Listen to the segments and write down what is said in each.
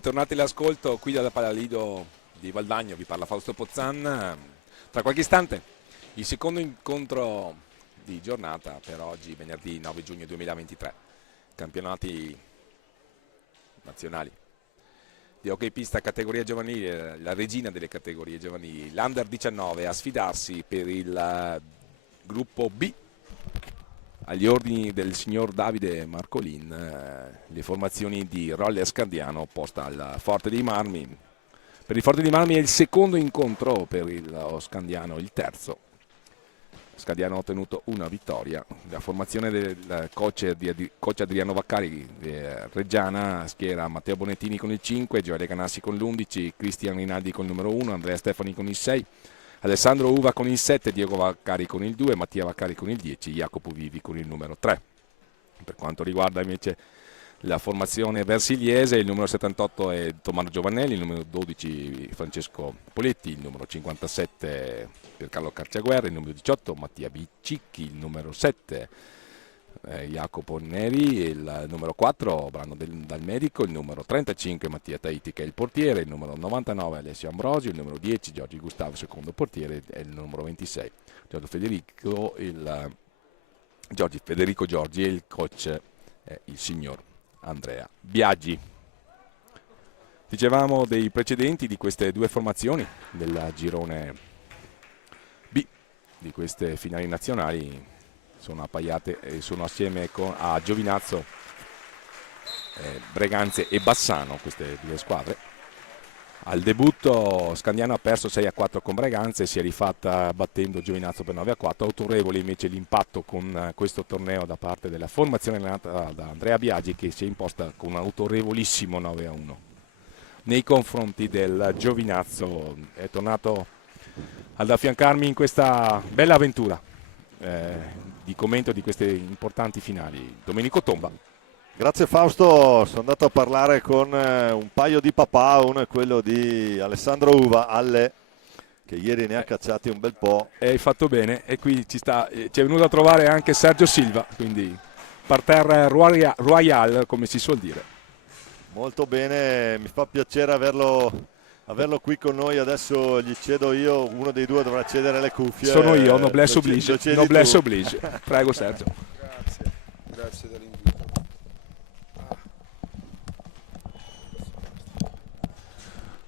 Tornati all'ascolto qui dalla Palalido di Valdagno, vi parla Fausto Pozzan. Tra qualche istante il secondo incontro di giornata per oggi, venerdì 9 giugno 2023, campionati nazionali di hockey pista categoria giovanile, la regina delle categorie giovanili, l'Under 19 a sfidarsi per il gruppo B agli ordini del signor Davide Marcolin, le formazioni di Rolle Scandiano opposta al Forte dei Marmi. Per il Forte dei Marmi è il secondo incontro, per lo Scandiano il terzo. Scandiano ha ottenuto una vittoria. La formazione del coach Adriano Vaccari Reggiana schiera Matteo Bonettini con il 5, Gioele Ganassi con l'11, Cristian Rinaldi con il numero 1, Andrea Stefani con il 6, Alessandro Uva con il 7, Diego Vaccari con il 2, Mattia Vaccari con il 10, Jacopo Vivi con il numero 3. Per quanto riguarda invece la formazione versiliese, il numero 78 è Tommaso Giovanelli, il numero 12 Francesco Poletti, il numero 57 per Carlo Carciaguerra, il numero 18 Mattia Biccicchi, il numero 7 Jacopo Neri, il numero 4 Brano Dal Medico, il numero 35 Mattia Taiti che è il portiere, il numero 99 Alessio Ambrosio, il numero 10 Giorgi Gustavo secondo portiere e il numero 26 Federico Giorgi e il coach è il signor Andrea Biaggi. Dicevamo dei precedenti di queste due formazioni del girone B di queste finali nazionali. Sono appaiate e sono assieme a Giovinazzo, Breganze e Bassano, queste due squadre. Al debutto Scandiano ha perso 6-4 con Breganze e si è rifatta battendo Giovinazzo per 9-4. Autorevole invece l'impatto con questo torneo da parte della formazione allenata da Andrea Biagi, che si è imposta con un autorevolissimo 9-1 nei confronti del Giovinazzo. È tornato ad affiancarmi in questa bella avventura di commento di queste importanti finali Domenico Tomba. Grazie Fausto, sono andato a parlare con un paio di papà, uno è quello di Alessandro Uva, Alle, che ieri ne ha cacciati un bel po'. E hai fatto bene, e qui ci è venuto a trovare anche Sergio Silva, quindi parterre royal come si suol dire. Molto bene, mi fa piacere averlo qui con noi. Adesso gli cedo io, uno dei due dovrà cedere le cuffie. Sono io, noblesse oblige. Prego Sergio. Grazie dell'invito.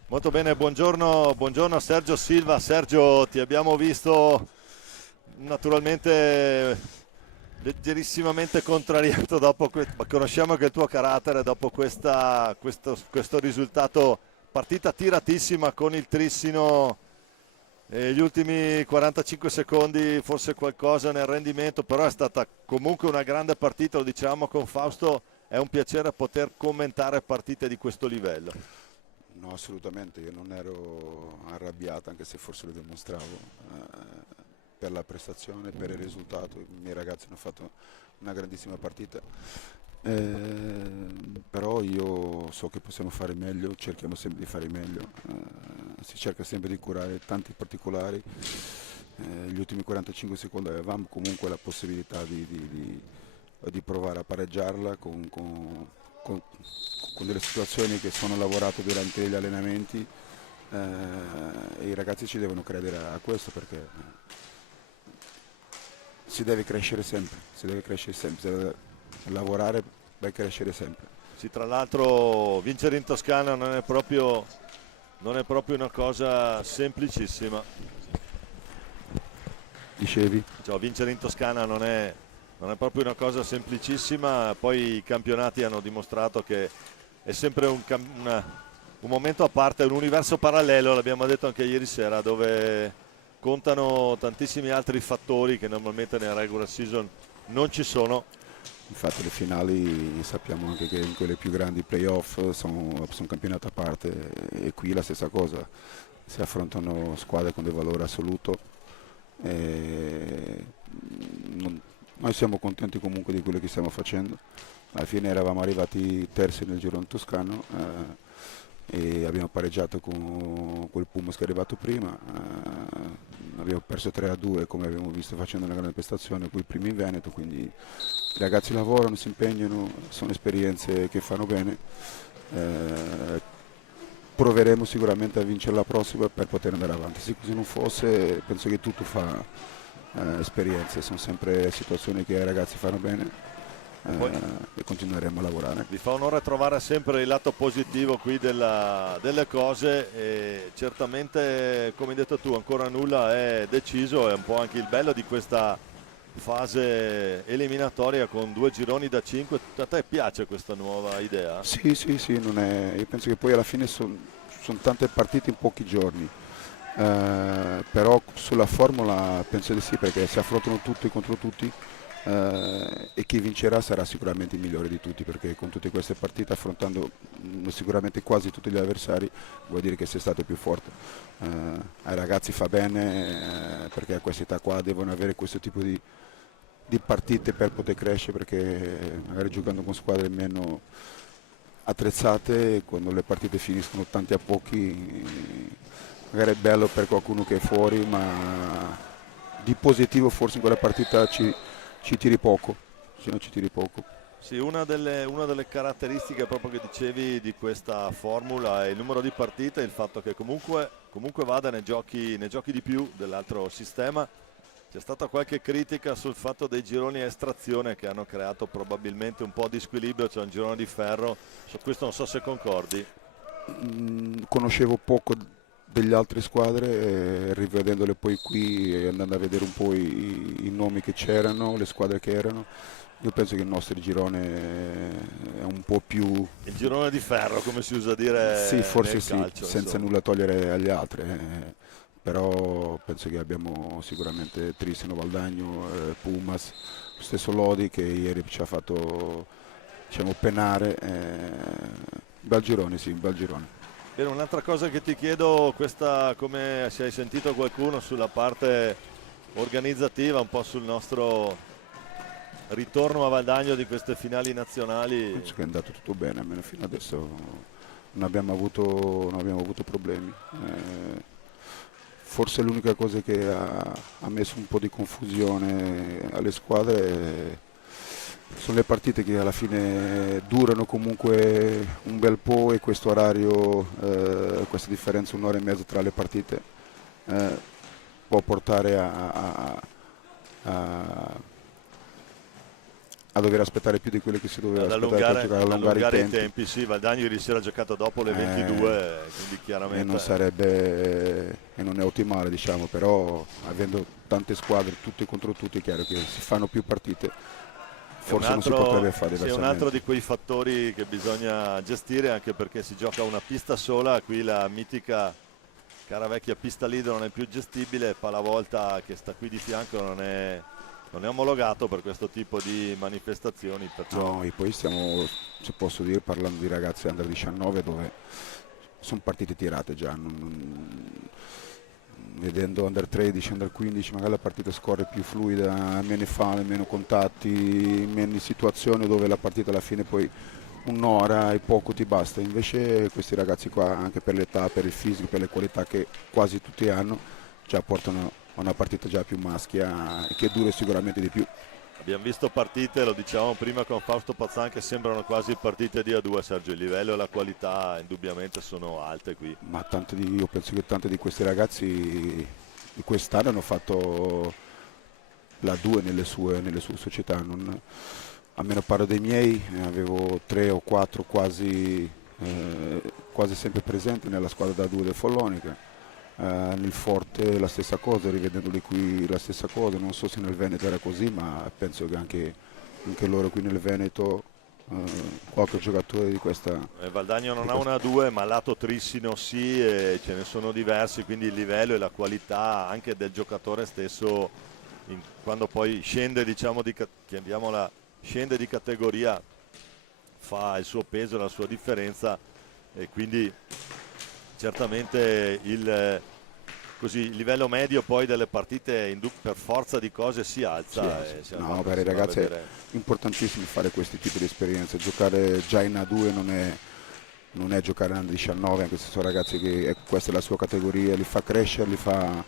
Molto bene, buongiorno Sergio Silva. Sergio, ti abbiamo visto naturalmente leggerissimamente contrariato ma conosciamo che il tuo carattere dopo questo risultato. Partita tiratissima con il Trissino, gli ultimi 45 secondi forse qualcosa nel rendimento, però è stata comunque una grande partita, lo dicevamo con Fausto, è un piacere poter commentare partite di questo livello. No, assolutamente, io non ero arrabbiato, anche se forse lo dimostravo, per la prestazione, per il risultato. I miei ragazzi hanno fatto una grandissima partita, però io so che possiamo fare meglio, cerchiamo sempre di fare meglio, si cerca sempre di curare tanti particolari. Gli ultimi 45 secondi avevamo comunque la possibilità di provare a pareggiarla con delle situazioni che sono lavorate durante gli allenamenti, e i ragazzi ci devono credere a questo, perché si deve crescere sempre, si deve lavorare per crescere sempre. Sì, tra l'altro vincere in Toscana non è proprio una cosa semplicissima. Dicevi? Cioè, vincere in Toscana non è proprio una cosa semplicissima, poi i campionati hanno dimostrato che è sempre un momento a parte, un universo parallelo, l'abbiamo detto anche ieri sera, dove contano tantissimi altri fattori che normalmente nella regular season non ci sono. Infatti le finali sappiamo anche che in quelle più grandi playoff sono campionato a parte, e qui la stessa cosa, si affrontano squadre con del valore assoluto. Noi siamo contenti comunque di quello che stiamo facendo. Alla fine eravamo arrivati terzi nel girone toscano, e abbiamo pareggiato con quel Pumas che è arrivato prima. Abbiamo perso 3-2 come abbiamo visto facendo una grande prestazione con i primi in Veneto, quindi i ragazzi lavorano, si impegnano, sono esperienze che fanno bene. proveremo sicuramente a vincere la prossima per poter andare avanti. Se così non fosse, penso che tutto fa esperienze, sono sempre situazioni che i ragazzi fanno bene e continueremo a lavorare. Vi fa onore trovare sempre il lato positivo qui delle cose e certamente, come hai detto tu, ancora nulla è deciso, è un po' anche il bello di questa fase eliminatoria con 2 gironi da 5. A te piace questa nuova idea? Sì, sì, sì, io penso che poi alla fine sono tante partite in pochi giorni. Però sulla formula penso di sì, perché si affrontano tutti contro tutti e chi vincerà sarà sicuramente il migliore di tutti, perché con tutte queste partite affrontando sicuramente quasi tutti gli avversari vuol dire che sei stato più forte. Ai ragazzi fa bene perché a questa età qua devono avere questo tipo di partite per poter crescere, perché magari giocando con squadre meno attrezzate, quando le partite finiscono tanti a pochi, magari è bello per qualcuno che è fuori, ma di positivo forse in quella partita ci tiri poco, se no ci tiri poco. Sì, una delle caratteristiche proprio che dicevi di questa formula è il numero di partite e il fatto che comunque vada nei giochi di più dell'altro sistema. C'è stata qualche critica sul fatto dei gironi a estrazione che hanno creato probabilmente un po' di squilibrio, c'è un girone di ferro, su questo non so se concordi. Conoscevo poco delle altre squadre, rivedendole poi qui e andando a vedere un po' i nomi che c'erano, le squadre che erano, io penso che il nostro girone è un po' più... Il girone di ferro, come si usa dire sì, forse nel sì, calcio, senza insomma. nulla togliere agli altri. Però penso che abbiamo sicuramente Tristano, Valdagno, Pumas, lo stesso Lodi che ieri ci ha fatto, diciamo, penare. Bel girone, sì, un bel girone. Bene, un'altra cosa che ti chiedo, questa, come se hai sentito qualcuno sulla parte organizzativa, un po' sul nostro ritorno a Valdagno di queste finali nazionali. Penso che è andato tutto bene, almeno fino adesso non abbiamo avuto problemi. Forse l'unica cosa che ha messo un po' di confusione alle squadre sono le partite che alla fine durano comunque un bel po' e questo orario, questa differenza un'ora e mezza tra le partite può portare a dover aspettare più di quello che si doveva Ad aspettare per giocare, allungare i tempi. Sì, Valdagno ieri sera ha giocato dopo le 22, quindi chiaramente... E non sarebbe, e non è ottimale, diciamo, però avendo tante squadre, tutte contro tutti, è chiaro che si fanno più partite, forse non si potrebbe fare diversamente. È un altro di quei fattori che bisogna gestire, anche perché si gioca una pista sola, qui la mitica cara vecchia pista Lido non è più gestibile, Palavolta che sta qui di fianco non è omologato per questo tipo di manifestazioni, perciò... No, e poi stiamo, se posso dire, parlando di ragazzi under 19 dove sono partite tirate già, vedendo under 13, under 15 magari la partita scorre più fluida, meno falli, meno contatti, meno situazioni dove la partita alla fine poi un'ora e poco ti basta, invece questi ragazzi qua anche per l'età, per il fisico, per le qualità che quasi tutti hanno, già portano a una partita già più maschia e che dura sicuramente di più. Abbiamo visto partite, lo dicevamo prima con Fausto Pazzan, che sembrano quasi partite di A2, Sergio, il livello e la qualità indubbiamente sono alte qui. Ma io penso che tanti di questi ragazzi di quest'anno hanno fatto la 2 nelle sue società, almeno parlo dei miei, avevo 3 o 4 quasi sempre presenti nella squadra da 2 del Follonica. Nel Forte la stessa cosa, rivedendoli qui la stessa cosa, non so se nel Veneto era così, ma penso che anche loro qui nel Veneto qualche giocatore di questa... Valdagno non ha una 2, ma lato Trissino sì, e ce ne sono diversi, quindi il livello e la qualità anche del giocatore stesso, quando poi scende, diciamo, scende di categoria, fa il suo peso, la sua differenza, e quindi certamente il livello medio poi delle partite per forza di cose si alza. Sì. No, per i ragazzi è importantissimo fare questi tipi di esperienze, giocare già in A2 non è giocare in A19, anche se sono ragazzi che questa è la sua categoria, li fa crescere, li fa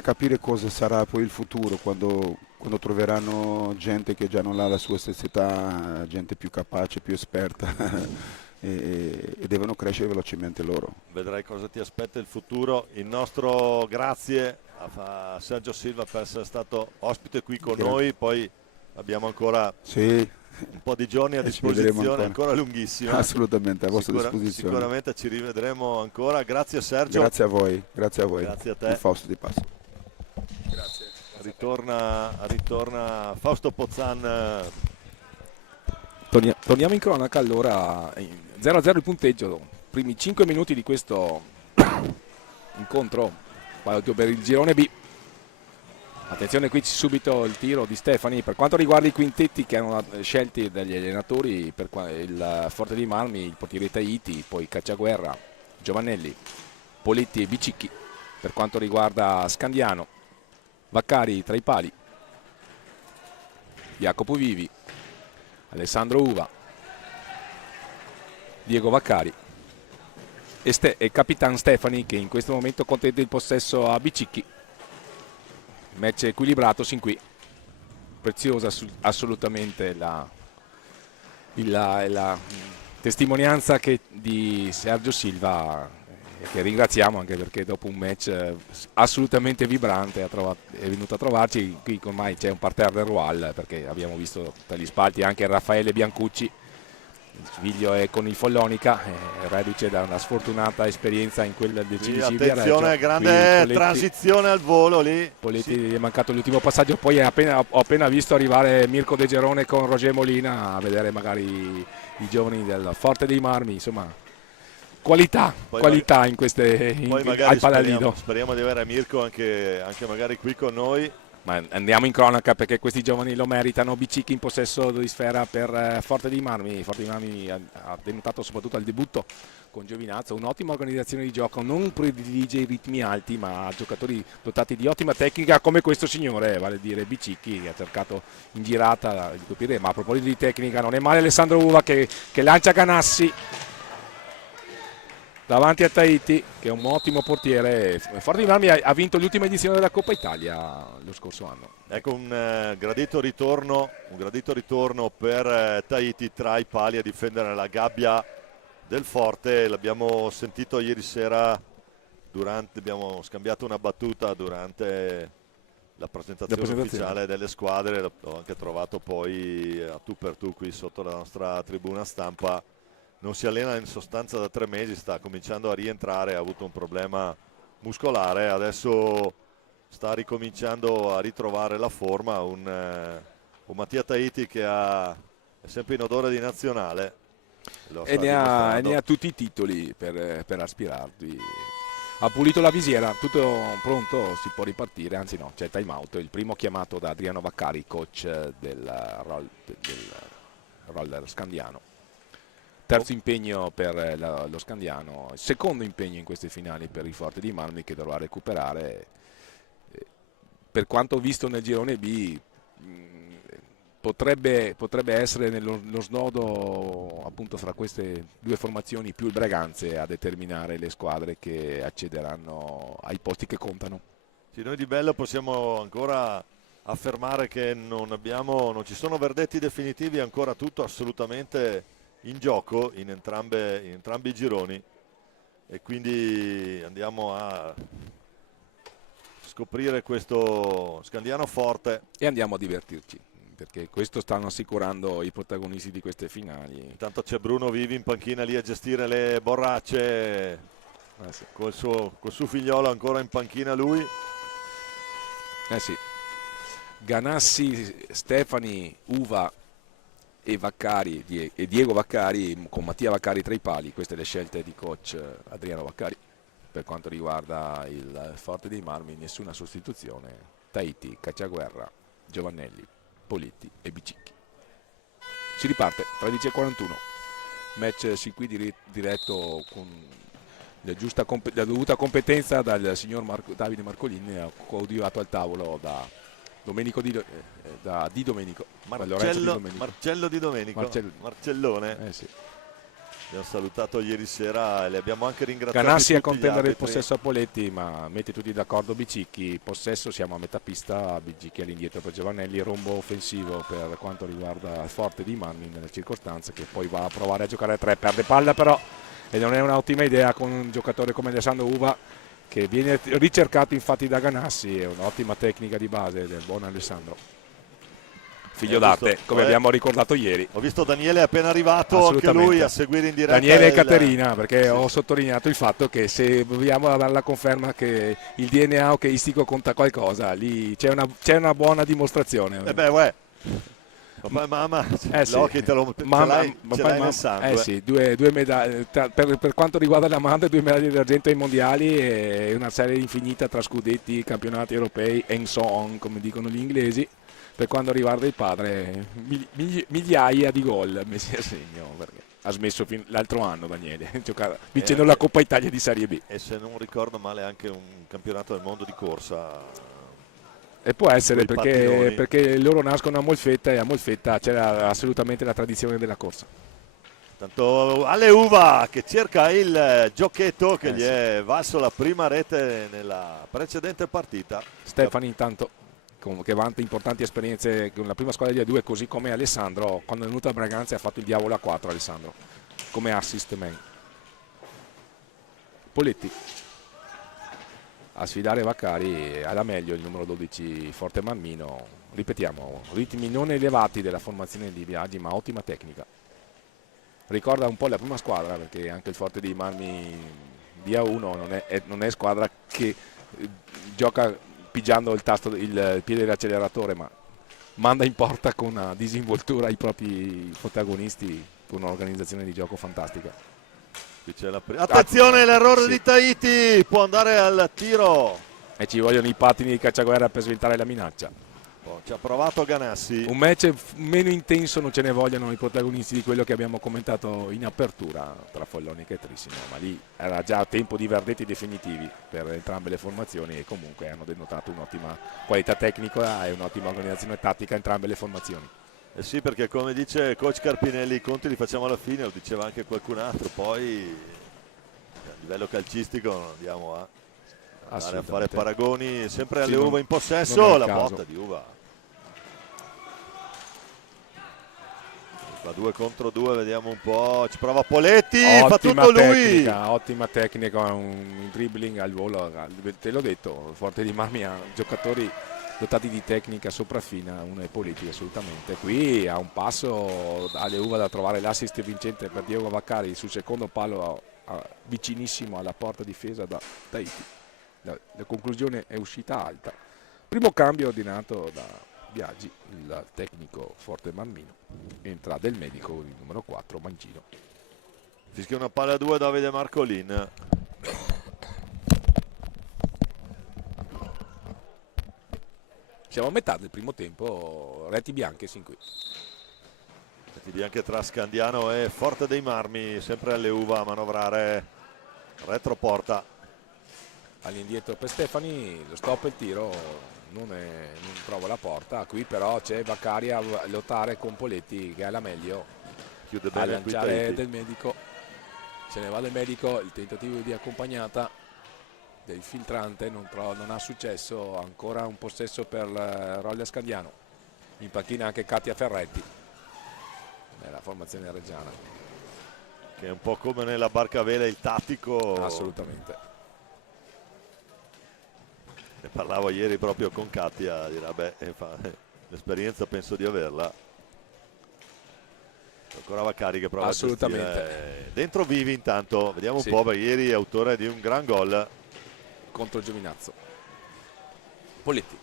capire cosa sarà poi il futuro quando troveranno gente che già non ha la sua stessa età, gente più capace, più esperta. e devono crescere velocemente loro. Vedrai cosa ti aspetta il futuro. Il nostro grazie a Sergio Silva per essere stato ospite qui con noi, poi abbiamo ancora Sì, un po' di giorni a ci vedremo disposizione, ancora. ancora lunghissima. Assolutamente, a vostra disposizione. Sicuramente ci rivedremo ancora. Grazie Sergio. Grazie a voi, grazie a te. Il Fausto di Passo. Grazie. Ritorna Fausto Pozzan. Torniamo in cronaca allora, 0-0 il punteggio, primi 5 minuti di questo incontro valido per il girone B. Attenzione, qui subito il tiro di Stefani. Per quanto riguarda i quintetti che erano scelti dagli allenatori, il Forte dei Marmi, il portiere Tahiti, poi Cacciaguerra, Giovannelli, Poletti e Bicicchi. Per quanto riguarda Scandiano, Vaccari tra i pali, Jacopo Vivi, Alessandro Uva, Diego Vaccari e Capitan Stefani, che in questo momento contende il possesso a Bicicchi. Match equilibrato sin qui, preziosa assolutamente la testimonianza di Sergio Silva, che ringraziamo anche perché dopo un match assolutamente vibrante è venuto a trovarci. Qui ormai c'è un parterre del Roal, perché abbiamo visto tra gli spalti anche Raffaele Biancucci, il figlio è con il Follonica, reduce da una sfortunata esperienza in quella del CDC di attenzione, grande transizione al volo lì. Poletti gli è mancato l'ultimo passaggio, poi ho appena visto arrivare Mirko De Gerone con Roger Molina a vedere magari i giovani del Forte dei Marmi, insomma qualità in queste al Palalido. Speriamo di avere Mirko anche magari qui con noi. Ma andiamo in cronaca perché questi giovani lo meritano. Bicicchi in possesso di sfera per Forte dei Marmi. Forte dei Marmi ha denotato soprattutto al debutto con Giovinazzo un'ottima organizzazione di gioco, non predilige i ritmi alti ma giocatori dotati di ottima tecnica come questo signore, vale a dire Bicicchi, che ha cercato in girata di colpire. Ma a proposito di tecnica, non è male Alessandro Uva che lancia Ganassi davanti a Tahiti, che è un ottimo portiere. Forte dei Marmi ha vinto l'ultima edizione della Coppa Italia lo scorso anno. Ecco un gradito ritorno per Tahiti tra i pali a difendere la gabbia del Forte. L'abbiamo sentito ieri sera, abbiamo scambiato una battuta durante la presentazione ufficiale delle squadre. L'ho anche trovato poi a tu per tu qui sotto la nostra tribuna stampa. Non si allena in sostanza da 3 mesi, sta cominciando a rientrare, ha avuto un problema muscolare, adesso sta ricominciando a ritrovare la forma. Un Mattia Tahiti che è sempre in odore di nazionale e ne ha tutti i titoli per aspirarli. Ha pulito la visiera, tutto pronto, si può ripartire, anzi no, c'è time out. Il primo chiamato da Adriano Vaccari, coach del roller Scandiano. Terzo impegno per lo Scandiano, secondo impegno in queste finali per il Forte dei Marmi, che dovrà recuperare. Per quanto visto nel girone B, potrebbe essere lo snodo appunto fra queste due formazioni più il Breganze a determinare le squadre che accederanno ai posti che contano. Sì, noi di bello possiamo ancora affermare che non ci sono verdetti definitivi, ancora tutto assolutamente in gioco in entrambi i gironi, e quindi andiamo a scoprire questo Scandiano Forte e andiamo a divertirci, perché questo stanno assicurando i protagonisti di queste finali. Intanto c'è Bruno Vivi in panchina lì a gestire le borracce, sì, col suo figliolo ancora in panchina lui. Sì. Ganassi, Stefani, Uva e Vaccari e Diego Vaccari, con Mattia Vaccari tra i pali. Queste le scelte di coach Adriano Vaccari. Per quanto riguarda il Forte dei Marmi, nessuna sostituzione. Tahiti, Cacciaguerra, Giovannelli, Poletti e Bicicchi. Si riparte 13:41. Match sin qui diretto con la dovuta competenza dal signor Davide Marcolin, coadiuvato al tavolo da Domenico Marcello Di Domenico. Marcellone. Sì. abbiamo salutato ieri sera e li abbiamo anche ringraziati. Ganassi a tutti gli contendere il arbitri. possesso a Poletti, ma metti tutti d'accordo Bicicchi, possesso siamo a metà pista, Bicicchi all'indietro per Giovanelli, rombo offensivo per quanto riguarda il forte di Manni nelle circostanze, che poi va a provare a giocare a 3, perde palla però, e non è un'ottima idea con un giocatore come Alessandro Uva, che viene ricercato infatti da Ganassi. È un'ottima tecnica di base del buon Alessandro, figlio d'arte, visto, come abbiamo ricordato ieri. Ho visto Daniele appena arrivato, anche Assolutamente. lui a seguire in diretta. Daniele e il- Caterina, perché Sì. ho sottolineato il fatto che se vogliamo avere la conferma che il DNA hockeyistico conta qualcosa, lì c'è una buona dimostrazione. Uè. Papà e mamma, Sì. l'hockey ce l'hai nel sangue. Sì, due medaglie, per quanto riguarda la madre, 2 medaglie d'argento ai mondiali e una serie infinita tra scudetti, campionati europei and so on, come dicono gli inglesi. Per quanto riguarda il padre, migliaia di gol messi a segno, perché ha smesso l'altro anno Daniele, vincendo la Coppa Italia di Serie B. E se non ricordo male anche un campionato del mondo di corsa. E può essere Quei pattinoni. perché loro nascono a Molfetta e a Molfetta c'era assolutamente la tradizione della corsa. Tanto Ale Uva che cerca il giochetto che gli Sì. è valso la prima rete nella precedente partita. Stefani intanto, che vanta importanti esperienze con la prima squadra di A2, così come Alessandro, quando è venuto a Braganza ha fatto il diavolo a 4 Alessandro, come assist man. Poletti a sfidare Vaccari, alla meglio il numero 12 Forte Marmino. Ripetiamo, ritmi non elevati della formazione di Biagi, ma ottima tecnica. Ricorda un po' la prima squadra, perché anche il Forte di Marmi di A1 non è squadra che gioca pigiando il piede dell'acceleratore, ma manda in porta con una disinvoltura i propri protagonisti, con un'organizzazione di gioco fantastica. Qui c'è attenzione, l'errore Sì. di Tahiti, può andare al tiro. E ci vogliono i pattini di cacciaguerra per sventare la minaccia. Ci ha provato Ganassi. Un match meno intenso non ce ne vogliono i protagonisti di quello che abbiamo commentato in apertura tra Follonica e Trissimo, ma lì era già tempo di verdetti definitivi per entrambe le formazioni e comunque hanno denotato un'ottima qualità tecnica e un'ottima organizzazione tattica entrambe le formazioni. Eh sì, perché come dice coach Carpinelli, i conti li facciamo alla fine, lo diceva anche qualcun altro, poi a livello calcistico non andiamo a andare a fare paragoni, sempre alle Sì, Uva non- in possesso, non è il la caso. botta di Uva. Fa 2 contro 2, vediamo un po', ci prova Poletti, fa tutto lui. Ottima tecnica, un dribbling al volo, te l'ho detto, Forte di Marmi ha giocatori dotati di tecnica sopraffina, uno è Poletti assolutamente. Qui ha un passo alle Uva da trovare l'assist vincente per Diego Vaccari sul secondo palo vicinissimo alla porta difesa da Tahiti. La conclusione è uscita alta. Primo cambio ordinato da Biagi, il tecnico Forte Marmino. Entra Del Medico, il numero 4, Mangino. Fischia una palla a 2 Davide Marcolin. Siamo a metà del primo tempo, reti bianche sin qui. Reti bianche tra Scandiano e Forte dei Marmi, sempre alle Uva a manovrare retroporta. All'indietro per Stefani, lo stop e il tiro non trova la porta. Qui però c'è Vaccari a lottare con Poletti che è la meglio Chiude a bene qui lanciare Tahiti. Del Medico. Se ne va Del Medico, il tentativo di accompagnata del filtrante non ha successo, ancora un possesso per Roglia Scandiano. In panchina anche Katia Ferretti nella formazione reggiana. Che è un po' come nella barca a vela il tattico. Assolutamente. Ne parlavo ieri proprio con Katia, dirà beh, l'esperienza penso di averla. Ancora Vaccari che prova Assolutamente. a gestire. Dentro Vivi intanto, vediamo un Sì. po', perché ieri è autore di un gran gol. Contro Giovinazzo. Poletti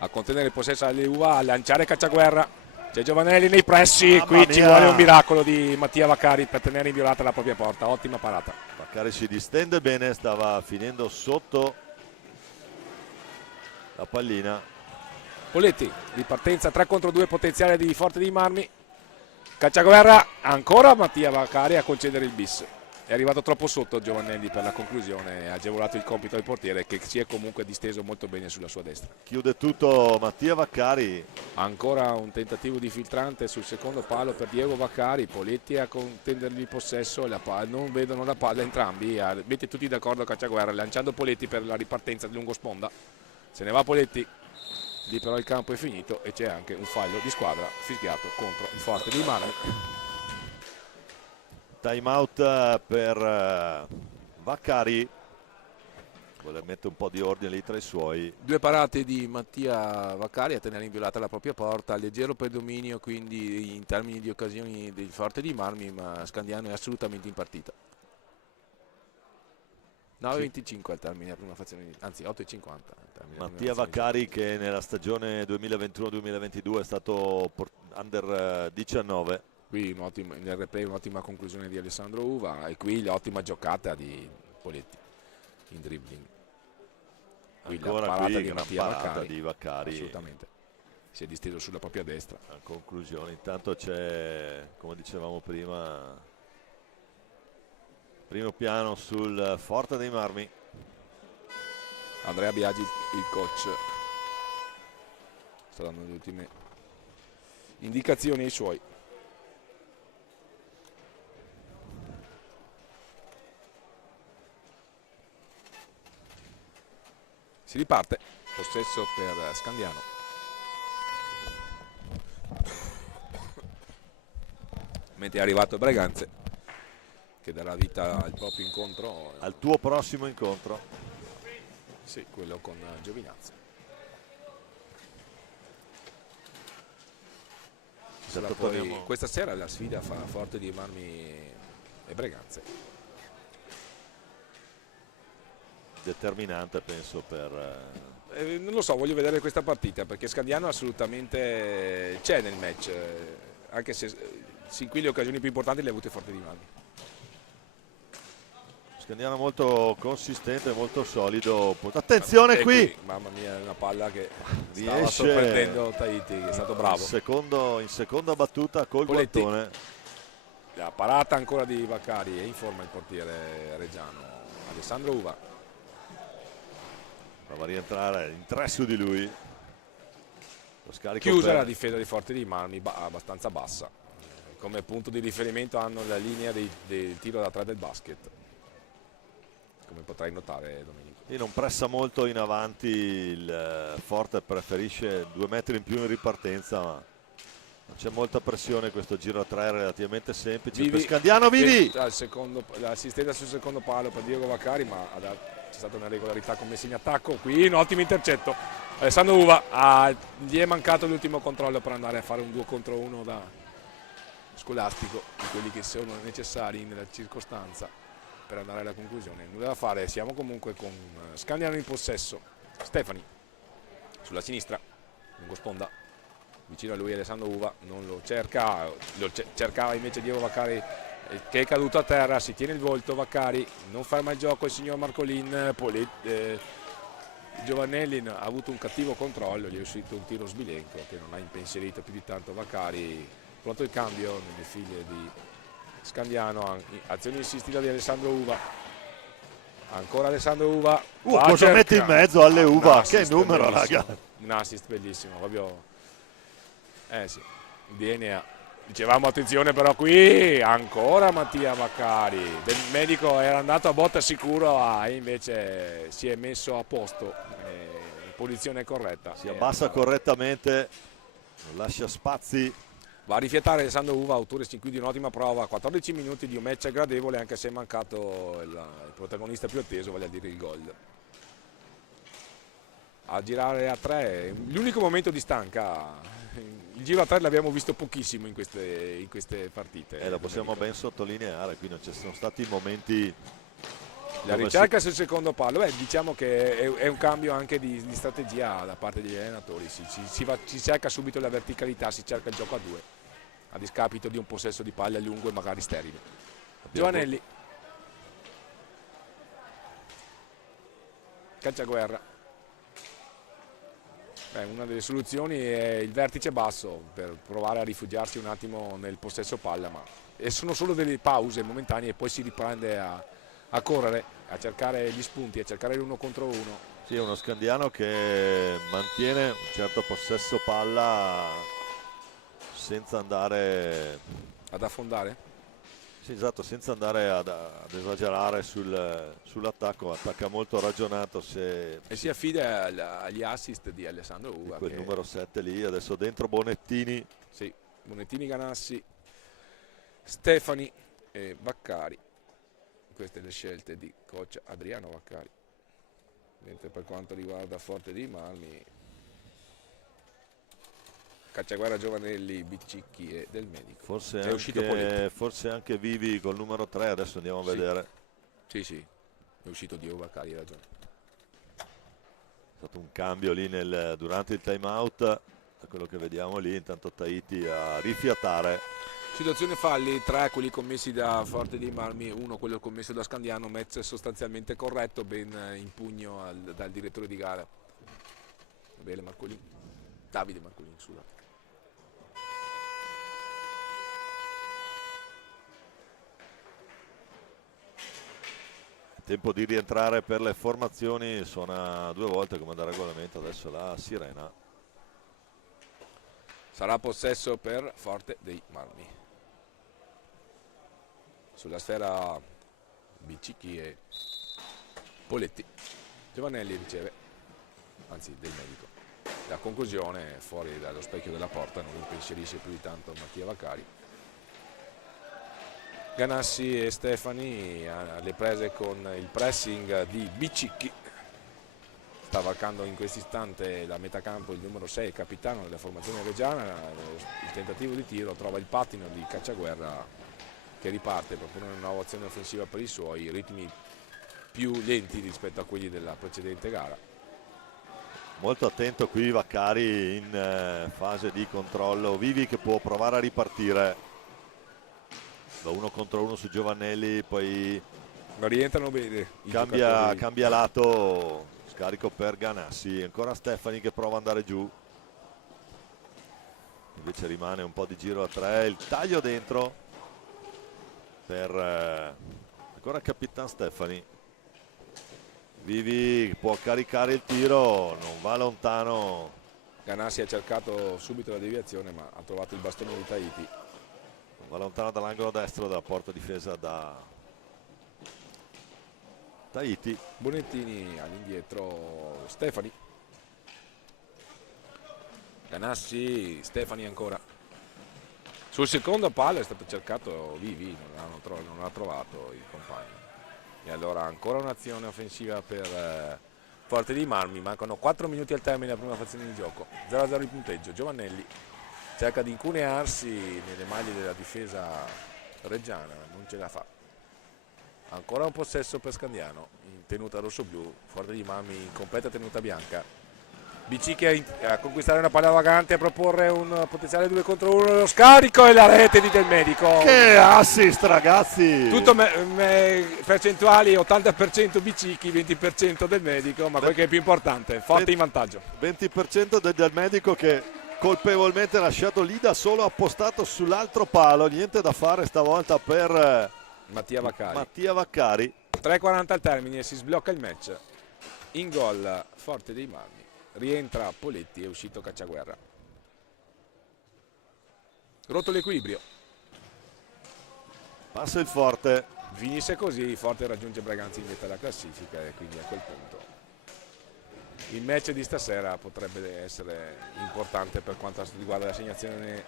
a contenere il possesso alle Uva, a lanciare cacciaguerra. C'è Giovanelli nei pressi, Mamma qui ci mia. vuole un miracolo di Mattia Vaccari per tenere inviolata la propria porta. Ottima parata. Vaccari si distende bene, stava finendo sotto la pallina. Poletti, ripartenza 3 contro 2, potenziale di Forte dei Marmi. Cacciaguerra, ancora Mattia Vaccari a concedere il bis. È arrivato troppo sotto Giovannelli per la conclusione, ha agevolato il compito del portiere che si è comunque disteso molto bene sulla sua destra. Chiude tutto Mattia Vaccari. Ancora un tentativo di filtrante sul secondo palo per Diego Vaccari, Poletti a contendergli il possesso, non vedono la palla entrambi, mette tutti d'accordo Cacciaguerra lanciando Poletti per la ripartenza di lungo sponda, se ne va Poletti, lì però il campo è finito e c'è anche un fallo di squadra fischiato contro il Forte di Marmi. Time out per Vaccari, vuole mettere un po' di ordine lì tra i suoi. Due parate di Mattia Vaccari a tenere inviolata la propria porta, leggero predominio quindi in termini di occasioni del Forte di Marmi, ma Scandiano è assolutamente in partita. 9,25 al termine della prima frazione, anzi 8,50. Mattia Vaccari che nella stagione 2021-2022 è stato under 19. Qui nel replay un'ottima conclusione di Alessandro Uva e qui l'ottima giocata di Poletti in dribbling. Qui Ancora la parata qui, di gran Mattia parata di Vaccari. Assolutamente. Si è disteso sulla propria destra. A conclusione, intanto c'è, come dicevamo prima, primo piano sul Forte dei Marmi. Andrea Biagi, il coach, sta dando le ultime indicazioni ai suoi. Si riparte, possesso per Scandiano. Mentre è arrivato Breganze che darà vita al proprio incontro. Al tuo prossimo incontro. Sì, quello con Giovinazzo. Questa sera la sfida fa Forte di Marmi e Breganze. Determinante penso per... non lo so, voglio vedere questa partita perché Scandiano assolutamente c'è nel match, anche se sin qui le occasioni più importanti le ha avute Forte di Marmi. Scandiano molto consistente, molto solido. Attenzione qui! Mamma mia, è una palla che stava Riesce sorprendendo Tahiti, che è stato bravo. In seconda battuta col Poletti. guantone. La parata ancora di Vaccari, è in forma il portiere reggiano. Alessandro Uva. Prova a rientrare in tre su di lui. Lo scarico Chiusa per... la difesa di Forte di Marmi, abbastanza bassa. Come punto di riferimento hanno la linea del tiro da tre del basket, come potrai notare Domenico. E non pressa molto in avanti il Forte, preferisce 2 metri in più in ripartenza, ma non c'è molta pressione, questo giro a tre è relativamente semplice. Per Scandiano, Vivi! L'assistenza sul secondo palo per Diego Vaccari, ma c'è stata una regolarità commessa in attacco. Qui un ottimo intercetto. Alessandro Uva gli è mancato l'ultimo controllo per andare a fare un 2 contro 1 da scolastico, di quelli che sono necessari nella circostanza per andare alla conclusione. Nulla da fare, siamo comunque con Scandiano in possesso. Stefani sulla sinistra, lungo sponda, vicino a lui Alessandro Uva, non lo cerca, cercava invece Diego Vaccari che è caduto a terra, si tiene il volto Vaccari, non ferma il gioco il signor Marcolin. Giovannelli ha avuto un cattivo controllo, gli è uscito un tiro sbilenco che non ha impensierito più di tanto Vaccari. Pronto il cambio nelle file di Scandiano, azione insistita di Alessandro Uva. Ancora Alessandro Uva. Cosa mette in mezzo alle Uva? Che numero, bellissimo. raga! Un assist bellissimo, proprio. Sì, DNA. Dicevamo attenzione però qui, ancora Mattia Vaccari. Il medico era andato a botta sicuro e invece si è messo a posto. Posizione corretta. Si abbassa correttamente, non lascia spazi. Va a rifiatare Alessandro Uva, autore sin qui di un'ottima prova, 14 minuti di un match gradevole anche se è mancato il protagonista più atteso, vale a dire il gol. A girare a 3, l'unico momento di stanca, il giro a 3 l'abbiamo visto pochissimo in queste partite. Lo possiamo ben sottolineare, qui non ci sono stati momenti... La ricerca sul secondo palo, diciamo che è un cambio anche di strategia da parte degli allenatori, si cerca subito la verticalità, si cerca il gioco a due, a discapito di un possesso di palle lungo e magari sterile. Giovanelli, Cacciaguerra, Una delle soluzioni è il vertice basso per provare a rifugiarsi un attimo nel possesso palla, ma sono solo delle pause momentanee e poi si riprende a correre, a cercare gli spunti, a cercare l'uno contro uno. Sì, è uno Scandiano che mantiene un certo possesso palla senza andare, Ad affondare? sì, esatto, senza andare ad esagerare sull'attacco, attacca molto ragionato E si affida agli assist di Alessandro di Uva. quel Che, numero 7 lì, adesso dentro Bonettini. sì, Bonettini, Ganassi, Stefani e Vaccari. Queste le scelte di coach Adriano Vaccari. Mentre per quanto riguarda Forte dei Marmi, Cacciaguerra, Giovanelli, Biccicchi e Del Medico. Forse È uscito Poletti. forse anche Vivi col numero 3, adesso andiamo a Sì. vedere. Sì, è uscito Dio Vaccari, hai ragione. È stato un cambio lì durante il time out, da quello che vediamo lì, intanto Tahiti a rifiatare. Situazione falli, 3 quelli commessi da Forte dei Marmi, 1 quello commesso da Scandiano, match sostanzialmente corretto, ben in pugno dal direttore di gara. Bene Marcolini, Davide Marcolini, scusate. Tempo di rientrare per le formazioni, suona 2 volte come da regolamento, adesso la sirena. Sarà possesso per Forte dei Marmi. Sulla sfera Biccicchi e Poletti. Giovanelli riceve, anzi Del Medico. La conclusione fuori dallo specchio della porta, non impensierisce più di tanto Mattia Vaccari. Ganassi e Stefani alle prese con il pressing di Biccicchi. Sta varcando in questo istante la metacampo il numero 6, capitano della formazione reggiana. Il tentativo di tiro trova il pattino di Cacciaguerra, che riparte, propone una nuova azione offensiva per i suoi ritmi più lenti rispetto a quelli della precedente gara. Molto attento qui Vaccari in fase di controllo. Vivi che può provare a ripartire da 1 contro 1 su Giovanelli, poi Ma rientrano bene i cambia giocatori. lato, scarico per Ganassi, ancora Stefani che prova ad andare giù, invece rimane un po' di giro a 3, il taglio dentro per ancora il Capitan Stefani. Vivi può caricare il tiro, non va lontano. Ganassi ha cercato subito la deviazione, ma ha trovato il bastone di Tahiti. Non va lontano dall'angolo destro della porta difesa da Tahiti. Bonettini all'indietro, Stefani. Ganassi, Stefani ancora. Sul secondo palo è stato cercato Vivi, non ha trovato il compagno. E allora ancora un'azione offensiva per Forte dei Marmi. Mancano 4 minuti al termine della prima frazione di gioco. 0-0 il punteggio. Giovanelli cerca di incunearsi nelle maglie della difesa reggiana, non ce la fa. Ancora un possesso per Scandiano in tenuta rosso-blu. Forte dei Marmi in completa tenuta bianca. Biccicchi a conquistare una palla vagante, a proporre un potenziale 2 contro 1, lo scarico e la rete di Del Medico. Che assist ragazzi! Tutto percentuali 80% Biccicchi, 20% Del Medico, ma quel che è più importante, Forte in vantaggio. 20% del Medico che colpevolmente lasciato lì da solo, appostato sull'altro palo, niente da fare stavolta per Mattia Vaccari. Mattia Vaccari. 3:40 al termine e si sblocca il match. In gol Forte dei Marmi. Rientra Poletti, è uscito Cacciaguerra. Rotto l'equilibrio. Passa il Forte. Finisse così, Forte raggiunge Braganza in vetta alla classifica e quindi a quel punto il match di stasera potrebbe essere importante per quanto riguarda l'assegnazione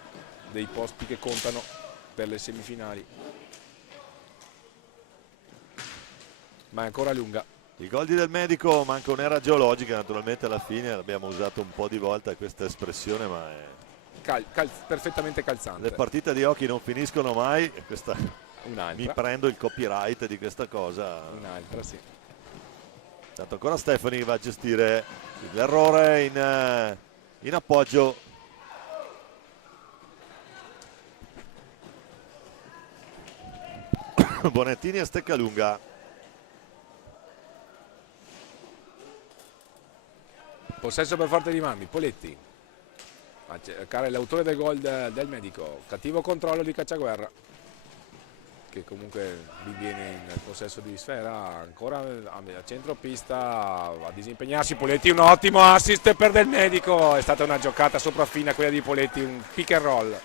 dei posti che contano per le semifinali. Ma è ancora lunga. I gol di Del Medico, manca un'era geologica, naturalmente alla fine l'abbiamo usato un po' di volte questa espressione, ma è... perfettamente calzante. le partite di hockey non finiscono mai, e questa... Un'altra. mi prendo il copyright di questa cosa. Un'altra, sì. Tanto ancora Stefani che va a gestire l'errore in appoggio. Bonettini e Steccalunga. Possesso per Forte dei Marmi, Poletti. A cercare l'autore del gol del Medico. Cattivo controllo di Cacciaguerra, che comunque viene in possesso di sfera, ancora a centropista, a disimpegnarsi Poletti, un ottimo assist per Del Medico, è stata una giocata sopraffina quella di Poletti, un pick and roll,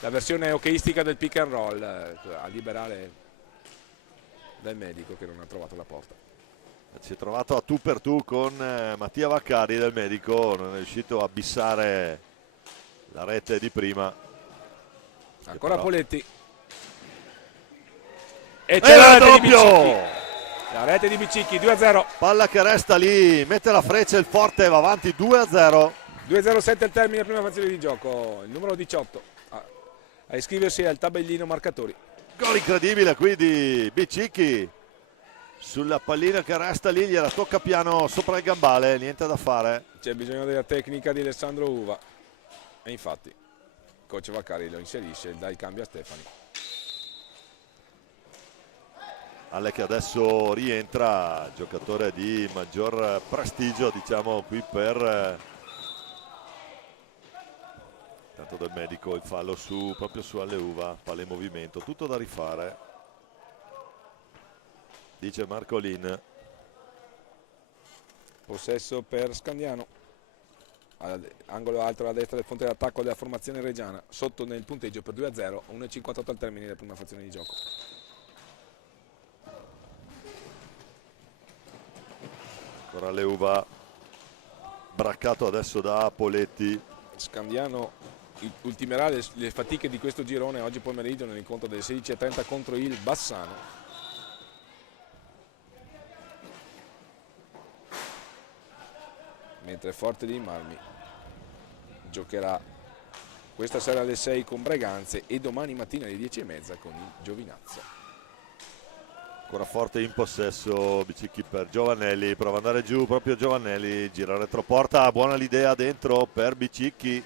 la versione hockeyistica del pick and roll, a liberare Del Medico che non ha trovato la porta. Si è trovato a tu per tu con Mattia Vaccari. Del Medico non è riuscito a bissare la rete di prima. Ancora però... Poletti. E c'è la rete di Bicicchi. La rete di Bicicchi, 2-0. Palla che resta lì, mette la freccia, il Forte va avanti 2-0. 2-0-7 al termine della prima fazione di gioco. Il numero 18 a iscriversi al tabellino marcatori. Gol incredibile qui di Bicicchi. Sulla pallina che resta lì, gliela tocca piano sopra il gambale, niente da fare. C'è bisogno della tecnica di Alessandro Uva. E infatti, il coach Vaccari lo inserisce, dà il cambio a Stefani. Ale che adesso rientra, giocatore di maggior prestigio, diciamo, qui per tanto Del Medico, il fallo proprio su Ale Uva, palla in movimento, tutto da rifare, dice Marcolin. Possesso per Scandiano, angolo alto alla destra del fronte d'attacco della formazione reggiana, sotto nel punteggio per 2-0, 1,58 al termine della prima fazione di gioco. Ancora Leuva, braccato adesso da Poletti. Scandiano ultimerà le fatiche di questo girone oggi pomeriggio nell'incontro delle 16:30 contro il Bassano. Mentre Forte dei Marmi giocherà questa sera alle 6 con Breganze e domani mattina alle 10:30 con il Giovinazzo. Ancora Forte in possesso, Bicicchi per Giovanelli, prova ad andare giù proprio Giovanelli, gira retroporta, buona l'idea dentro per Bicicchi,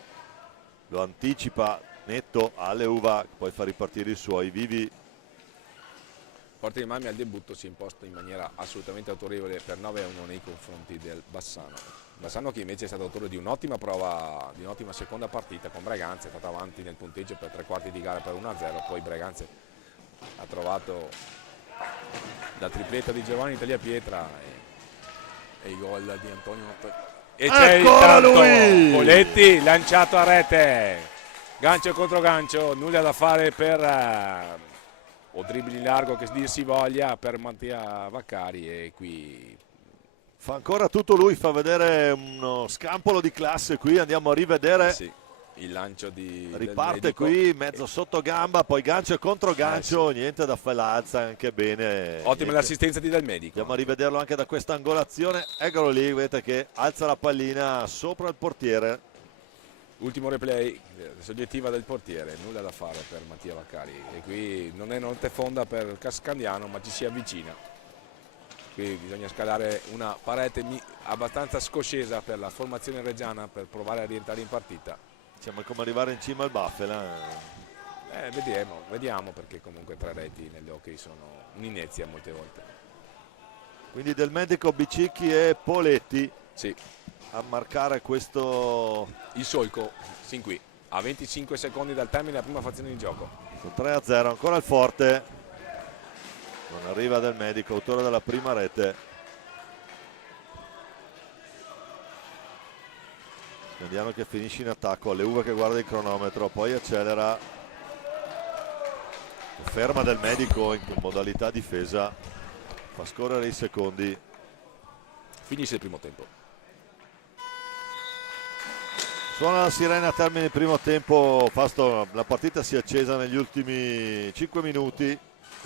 lo anticipa netto alle Uva, poi fa ripartire i suoi vivi. Forte dei Marmi al debutto si è imposto in maniera assolutamente autorevole per 9-1 nei confronti del Bassano. Bassano che invece è stato autore di un'ottima prova, di un'ottima seconda partita con Breganze, è stato avanti nel punteggio per 3/4 di gara per 1-0, poi Breganze ha trovato la tripletta di Giovanni Tagliapietra e il gol di Antonio e c'è il tanto Poletti lanciato a rete, gancio contro gancio, nulla da fare per o dribbling largo che dir si voglia per Mattia Vaccari, e qui Fa ancora tutto lui, fa vedere uno scampolo di classe qui, andiamo a rivedere. sì, il lancio di Riparte qui, mezzo sotto gamba, poi gancio e contro gancio, sì. niente da fare, alza anche bene. Ottima Niente. l'assistenza di Del Medico. Andiamo a rivederlo anche da questa angolazione, eccolo lì, vedete che alza la pallina sopra il portiere. Ultimo replay, soggettiva del portiere, nulla da fare per Mattia Vaccari, e qui non è notte fonda per Scandiano ma ci si avvicina. Qui bisogna scalare una parete abbastanza scoscesa per la formazione reggiana per provare a rientrare in partita. Diciamo come arrivare in cima al Buffalo. Vediamo, perché comunque 3 reti negli hockey sono un'inezia molte volte. Quindi Del Medico, Bicicchi e Poletti Sì, a marcare questo il solco sin qui, a 25 secondi dal termine della prima fazione di gioco. 3-0, ancora il Forte. Non arriva Del Medico, autore della prima rete. Scandiano che finisce in attacco, alle Uve che guarda il cronometro, poi accelera. Ferma Del Medico in modalità difesa, fa scorrere i secondi. Finisce il primo tempo. Suona la sirena a termine del primo tempo. Fasto, la partita si è accesa negli ultimi 5 minuti.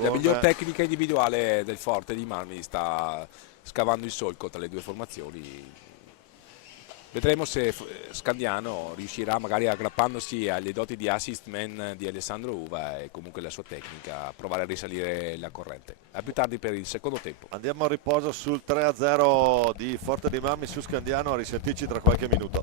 La miglior tecnica individuale del Forte di Marmi sta scavando il solco tra le due formazioni. Vedremo se Scandiano riuscirà, magari aggrappandosi alle doti di assist man di Alessandro Uva e comunque la sua tecnica, a provare a risalire la corrente. A più tardi per il secondo tempo. Andiamo a riposo sul 3-0 di Forte di Marmi su Scandiano, a risentirci tra qualche minuto.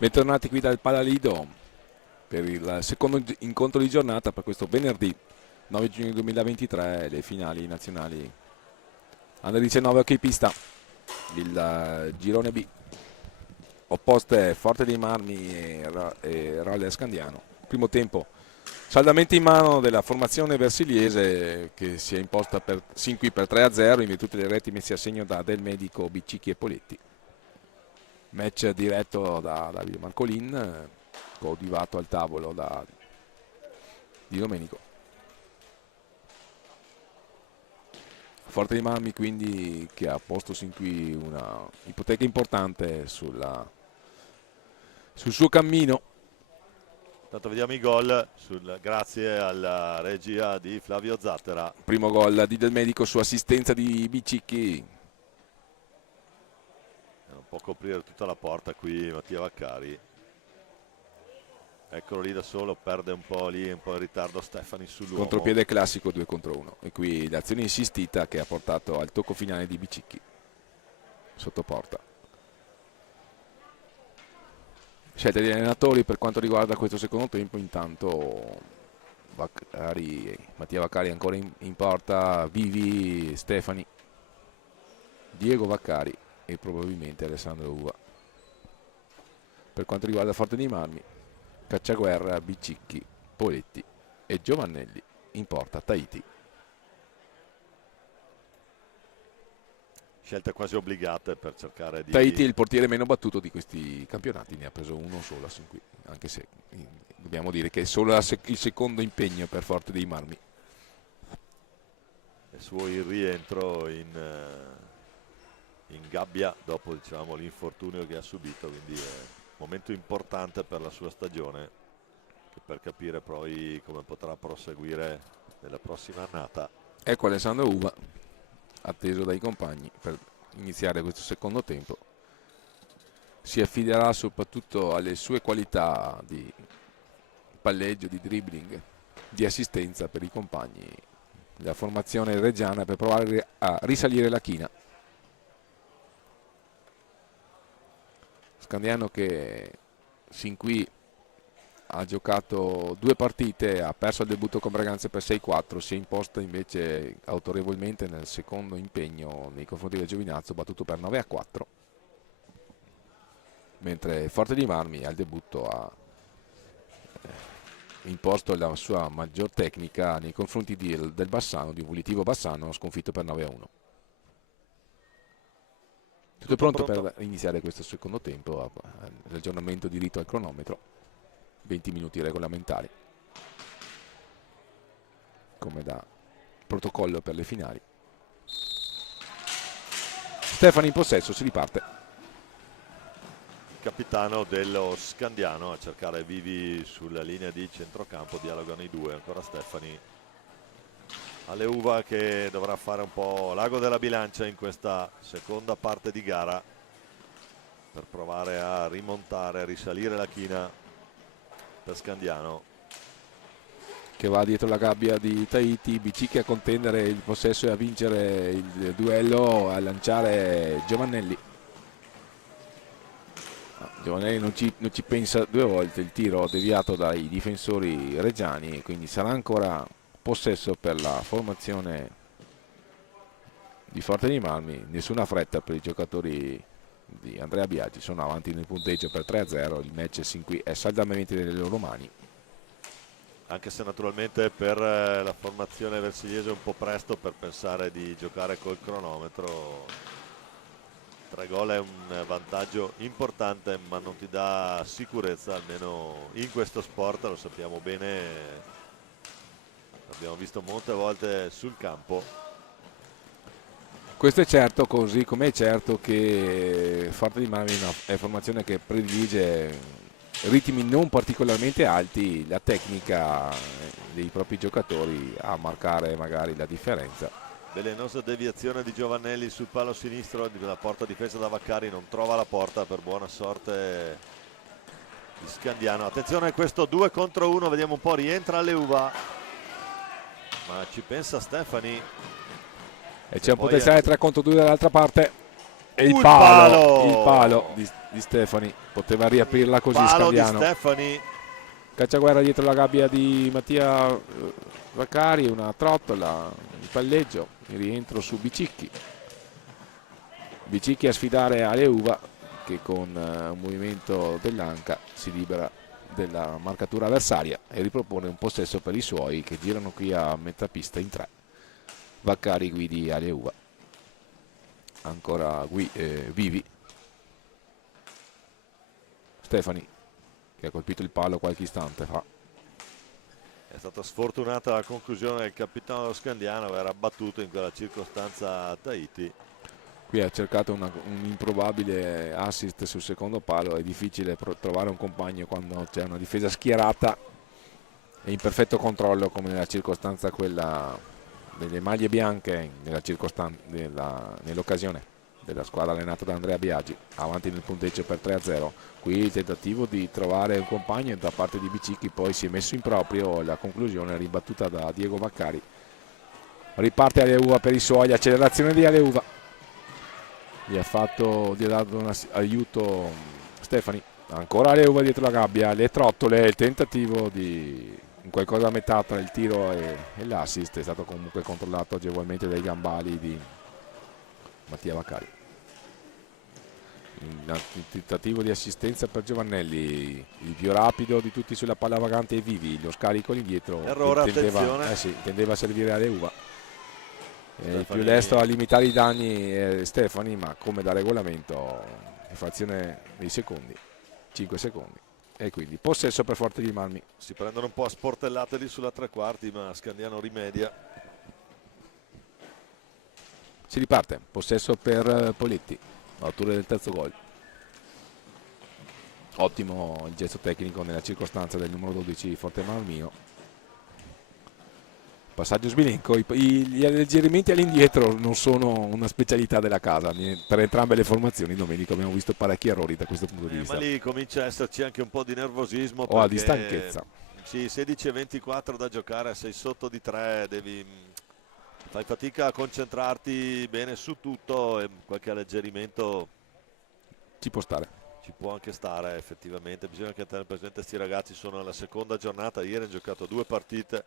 Bentornati qui dal Palalido per il secondo incontro di giornata per questo venerdì 9 giugno 2023, le finali nazionali Under 19 hockey pista, il girone B, opposte Forte dei Marmi e Roller Scandiano. Primo tempo saldamente in mano della formazione versiliese che si è imposta sin qui per 3-0 in virtù delle reti messe a segno da Del Medico, Biccicchi e Poletti. Match diretto da Davide Marcolin, coadiuvato al tavolo di Domenico. Forte dei Marmi quindi che ha posto sin qui una ipoteca importante sul suo cammino. Intanto vediamo i gol grazie alla regia di Flavio Zattera. Primo gol di Del Medico su assistenza di Biccicchi. Non può coprire tutta la porta qui Mattia Vaccari. Eccolo lì da solo, perde un po' in ritardo Stefani sull'uomo. Contropiede classico 2 contro 1 e qui l'azione insistita che ha portato al tocco finale di Biccicchi sotto porta. Scelte degli allenatori per quanto riguarda questo secondo tempo, intanto Mattia Vaccari ancora in porta, Vivi, Stefani, Diego Vaccari e probabilmente Alessandro Uva. Per quanto riguarda Forte dei Marmi, Cacciaguerra, Biccicchi, Poletti e Giovannelli in porta Tahiti. Scelte quasi obbligate per cercare di... Tahiti è il portiere meno battuto di questi campionati, ne ha preso uno solo sin qui, anche se dobbiamo dire che è solo il secondo impegno per Forte dei Marmi. Il suo rientro in gabbia dopo l'infortunio che ha subito, quindi è un momento importante per la sua stagione, che per capire poi come potrà proseguire nella prossima annata. Ecco Alessandro Uva, atteso dai compagni per iniziare questo secondo tempo. Si affiderà soprattutto alle sue qualità di palleggio, di dribbling, di assistenza per i compagni della formazione reggiana per provare a risalire la china. Scandiano che sin qui ha giocato 2 partite, ha perso il debutto con Braganza per 6-4, si è imposta invece autorevolmente nel secondo impegno nei confronti del Giovinazzo, battuto per 9-4, mentre Forte dei Marmi al debutto ha imposto la sua maggior tecnica nei confronti del Bassano, di Volitivo Bassano, sconfitto per 9-1. Tutto pronto per iniziare questo secondo tempo, l'aggiornamento di rito al cronometro, 20 minuti regolamentari, come da protocollo per le finali. Stefani in possesso, si riparte. Capitano dello Scandiano a cercare Vivi sulla linea di centrocampo, dialogano i due, ancora Stefani. Alle Uva che dovrà fare un po' l'ago della bilancia in questa seconda parte di gara per provare a rimontare, a risalire la china per Scandiano, che va dietro la gabbia di Tahiti. Biccicchi a contendere il possesso e a vincere il duello, a lanciare Giovannelli. Giovannelli non ci pensa 2 volte, il tiro deviato dai difensori reggiani, quindi sarà ancora possesso per la formazione di Forte dei Marmi. Nessuna fretta per i giocatori di Andrea Biagi, sono avanti nel punteggio per 3-0, il match sin qui è saldamente nelle loro mani, anche se naturalmente per la formazione versiliese è un po' presto per pensare di giocare col cronometro. 3 gol è un vantaggio importante, ma non ti dà sicurezza, almeno in questo sport, lo sappiamo bene, l'abbiamo visto molte volte sul campo. questo è certo, così come è certo che Forte dei Marmi è una formazione che predilige ritmi non particolarmente alti, la tecnica dei propri giocatori a marcare magari la differenza. Velenosa deviazione di Giovannelli sul palo sinistro della porta difesa da Vaccari, non trova la porta per buona sorte di Scandiano. Attenzione a questo 2 contro 1, vediamo un po', rientra alle Uva, ma ci pensa Stefani. E c'è un potenziale 3 contro 2 dall'altra parte e il Il palo di di Stefani, poteva riaprirla così Palo di Scandiano. Stefani. Cacciaguerra dietro la gabbia di Mattia Vaccari, una trottola, il palleggio, il rientro su Bicicchi. Bicicchi a sfidare Aleuva che con un movimento dell'anca si libera della marcatura avversaria e ripropone un possesso per i suoi che girano qui a metà pista in 3. Vaccari, Guidi, Aleuva. Ancora Vivi. Stefani che ha colpito il palo qualche istante fa. È stata sfortunata la conclusione del capitano Scandiano, era battuto in quella circostanza a Tahiti. Qui ha cercato un improbabile assist sul secondo palo, è difficile trovare un compagno quando c'è una difesa schierata e in perfetto controllo come nella circostanza quella delle maglie bianche, nell'occasione della squadra allenata da Andrea Biagi, avanti nel punteggio per 3-0. Qui il tentativo di trovare un compagno da parte di Bicicchi, poi si è messo in proprio, la conclusione è ribattuta da Diego Vaccari. Riparte Aleuva per i suoi, accelerazione di Aleuva. Gli ha dato un aiuto Stefani, ancora Aleuva dietro la gabbia, le trottole, il tentativo di qualcosa a metà tra il tiro e l'assist è stato comunque controllato agevolmente dai gambali di Mattia Vaccari. Il tentativo di assistenza per Giovannelli, il più rapido di tutti sulla palla vagante e Vivi, lo scarico indietro, Errore, attenzione. tendeva a servire Aleuva. Il più lesto a limitare i danni è Stefani, ma come da regolamento infrazione dei secondi, 5 secondi, e quindi possesso per Forte dei Marmi. Si prendono un po' a sportellate lì sulla tre quarti, ma Scandiano rimedia. Si riparte, possesso per Poletti, autore del terzo gol. Ottimo il gesto tecnico nella circostanza del numero 12 Forte Marmino. Passaggio sbilenco, gli alleggerimenti all'indietro non sono una specialità della casa, per entrambe le formazioni Domenico abbiamo visto parecchi errori da questo punto di vista. Ma lì comincia a esserci anche un po' di nervosismo o di stanchezza. Sì, 16-24 da giocare, sei sotto di 3, fai fatica a concentrarti bene su tutto e qualche alleggerimento ci può stare. Ci può anche stare effettivamente, bisogna anche tenere presente questi ragazzi sono alla seconda giornata, ieri hanno giocato 2 partite.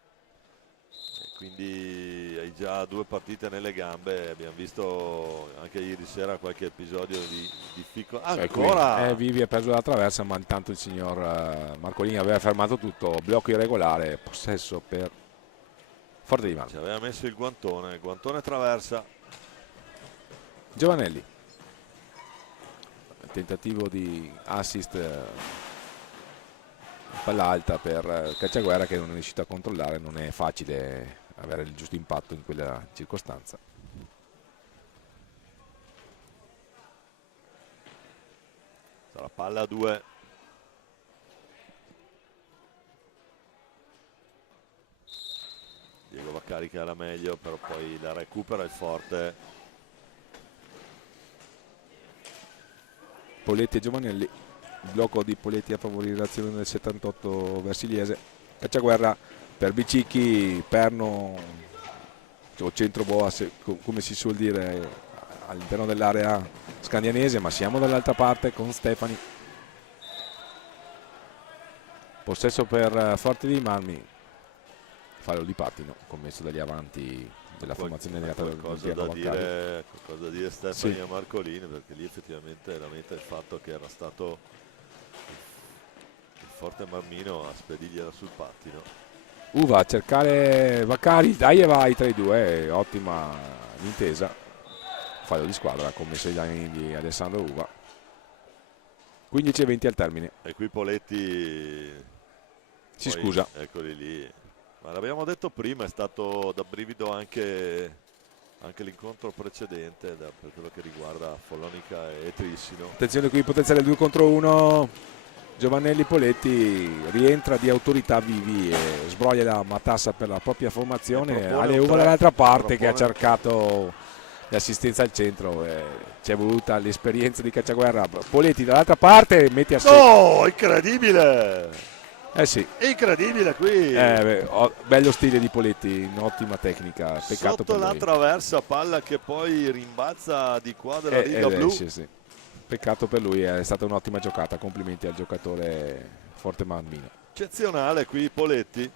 Quindi hai già 2 partite nelle gambe, abbiamo visto anche ieri sera qualche episodio di difficoltà. Ancora! Vivi ha preso la traversa, ma intanto il signor Marcolini aveva fermato tutto, blocco irregolare, possesso per Forte dei Marmi. Ci aveva messo il guantone traversa. Giovannelli. Tentativo di assist, palla alta per Cacciaguerra che non è riuscito a controllare, non è facile avere il giusto impatto in quella circostanza. La palla a 2. Diego Vaccari che era meglio, però poi la recupera il Forte. Poletti e Giovannelli, blocco di Poletti a favorire l'azione del 78 Versiliese. Cacciaguerra per Bicicchi, perno o centro boa come si suol dire all'interno dell'area scandianese, ma siamo dall'altra parte con Stefani. Possesso per Forte dei Marmi, fallo di pattino commesso dagli avanti della formazione legata dal qualcosa da dire Stefani a Marcolini, perché lì effettivamente lamenta il fatto che era stato il Forte Marmino a spedirgliela sul pattino. Uva a cercare Vaccari, dai e vai tra i due, ottima l'intesa, fallo di squadra commesso dagli anni di Alessandro Uva. 15-20 al termine. E qui Poletti si scusa. Eccoli lì. Ma l'abbiamo detto prima, è stato da brivido anche l'incontro precedente per quello che riguarda Follonica e Trissino. Attenzione qui, potenziale 2 contro 1. Giovannelli Poletti rientra di autorità Vivi e sbroglia la matassa per la propria formazione. Aleuva dall'altra parte che ha cercato l'assistenza al centro. Ci è voluta l'esperienza di Cacciaguerra. Poletti dall'altra parte mette a sé. No, incredibile! Sì. Incredibile qui. Bello stile di Poletti, un'ottima tecnica. Peccato sotto per la lui. traversa, palla che poi rimbalza di qua della riga blu. Sì. Peccato per lui, è stata un'ottima giocata, complimenti al giocatore Forte Malmino. Eccezionale qui Poletti.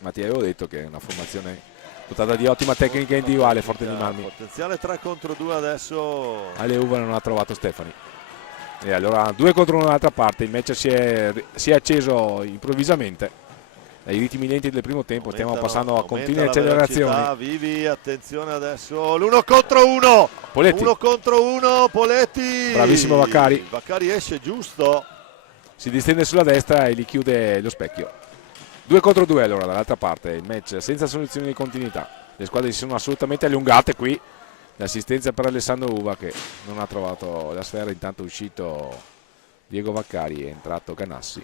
Ma ti avevo detto che è una formazione dotata di ottima tecnica individuale, Forte di Malmi. Potenziale 3 contro 2 adesso. Aleuva non ha trovato Stefani. E allora 2 contro 1 dall'altra parte, il match si è acceso improvvisamente. Dai ritmi lenti del primo tempo stiamo passando a continue accelerazioni. Vivi, attenzione adesso, l'1 contro 1. Poletti. 1 contro 1, Poletti. Bravissimo Vaccari. Vaccari esce giusto. Si distende sulla destra e gli chiude lo specchio. 2 contro 2 allora dall'altra parte, il match senza soluzioni di continuità. Le squadre si sono assolutamente allungate qui. L'assistenza per Alessandro Uva che non ha trovato la sfera, intanto è uscito Diego Vaccari, è entrato Ganassi.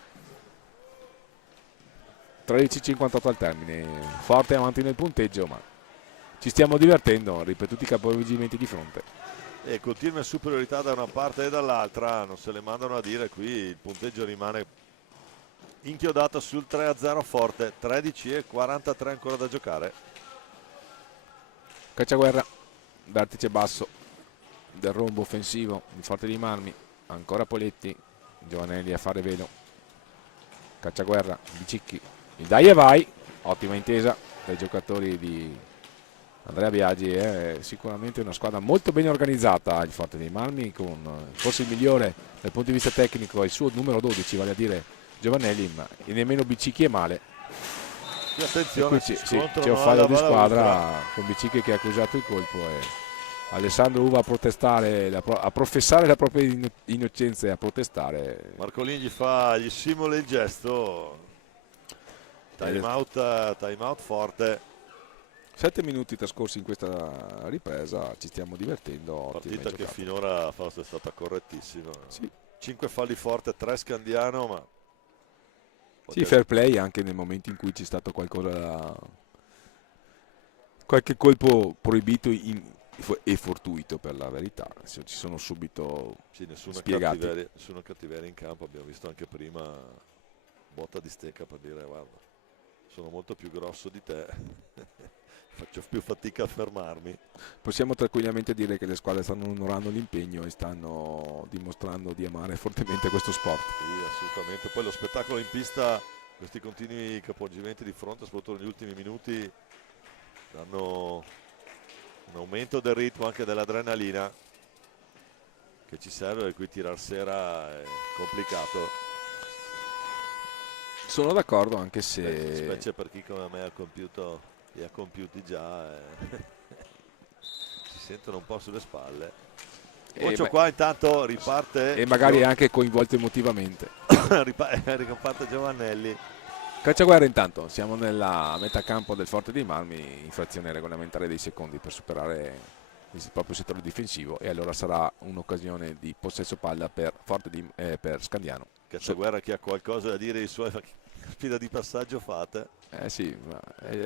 13:58 al termine, Forte avanti nel punteggio, ma ci stiamo divertendo, ripetuti capovolgimenti di fronte. E continua superiorità da una parte e dall'altra, non se le mandano a dire qui, il punteggio rimane inchiodato sul 3-0 Forte, 13:43 ancora da giocare. Cacciaguerra, vertice basso del rombo offensivo di Forte di Marmi, ancora Poletti, Giovanelli a fare velo, Cacciaguerra, Bicicchi, il dai e vai, ottima intesa dai giocatori di Andrea Biagi, è sicuramente una squadra molto ben organizzata il Forte dei Marmi, con forse il migliore dal punto di vista tecnico il suo numero 12, vale a dire Giovanelli, ma nemmeno Bicicchi è male. E attenzione, c'è un fallo di squadra con Bicicchi che ha accusato il colpo e Alessandro Uva a protestare, a professare la propria innocenza e a protestare. Marcolini gli simula il gesto. Time out Forte. 7 minuti trascorsi in questa ripresa, ci stiamo divertendo. Partita che finora Fausto è stata correttissima. Sì. 5 falli Forte, 3 Scandiano, ma sì, fair play anche nel momento in cui c'è stato qualche colpo proibito e fortuito, per la verità. Ci sono subito spiegati. Nessuna cattiveria in campo, abbiamo visto anche prima botta di stecca per dire guarda, sono molto più grosso di te, faccio più fatica a fermarmi. Possiamo tranquillamente dire che le squadre stanno onorando l'impegno e stanno dimostrando di amare fortemente questo sport. Sì, assolutamente. Poi lo spettacolo in pista, questi continui capovolgimenti di fronte, soprattutto negli ultimi minuti, danno un aumento del ritmo, anche dell'adrenalina che ci serve, per cui tirar sera è complicato. Sono d'accordo, anche se specie per chi come me li ha compiuti già, si sentono un po' sulle spalle. Occhio qua intanto riparte e magari anche coinvolto emotivamente. riparte Giovanelli. Cacciaguerra intanto, siamo nella metà campo del Forte dei Marmi, infrazione regolamentare dei secondi per superare il proprio settore difensivo, e allora sarà un'occasione di possesso palla per per Scandiano. Cacciaguerra che ha qualcosa da dire ai suoi sfida di passaggio fate. Sì, ma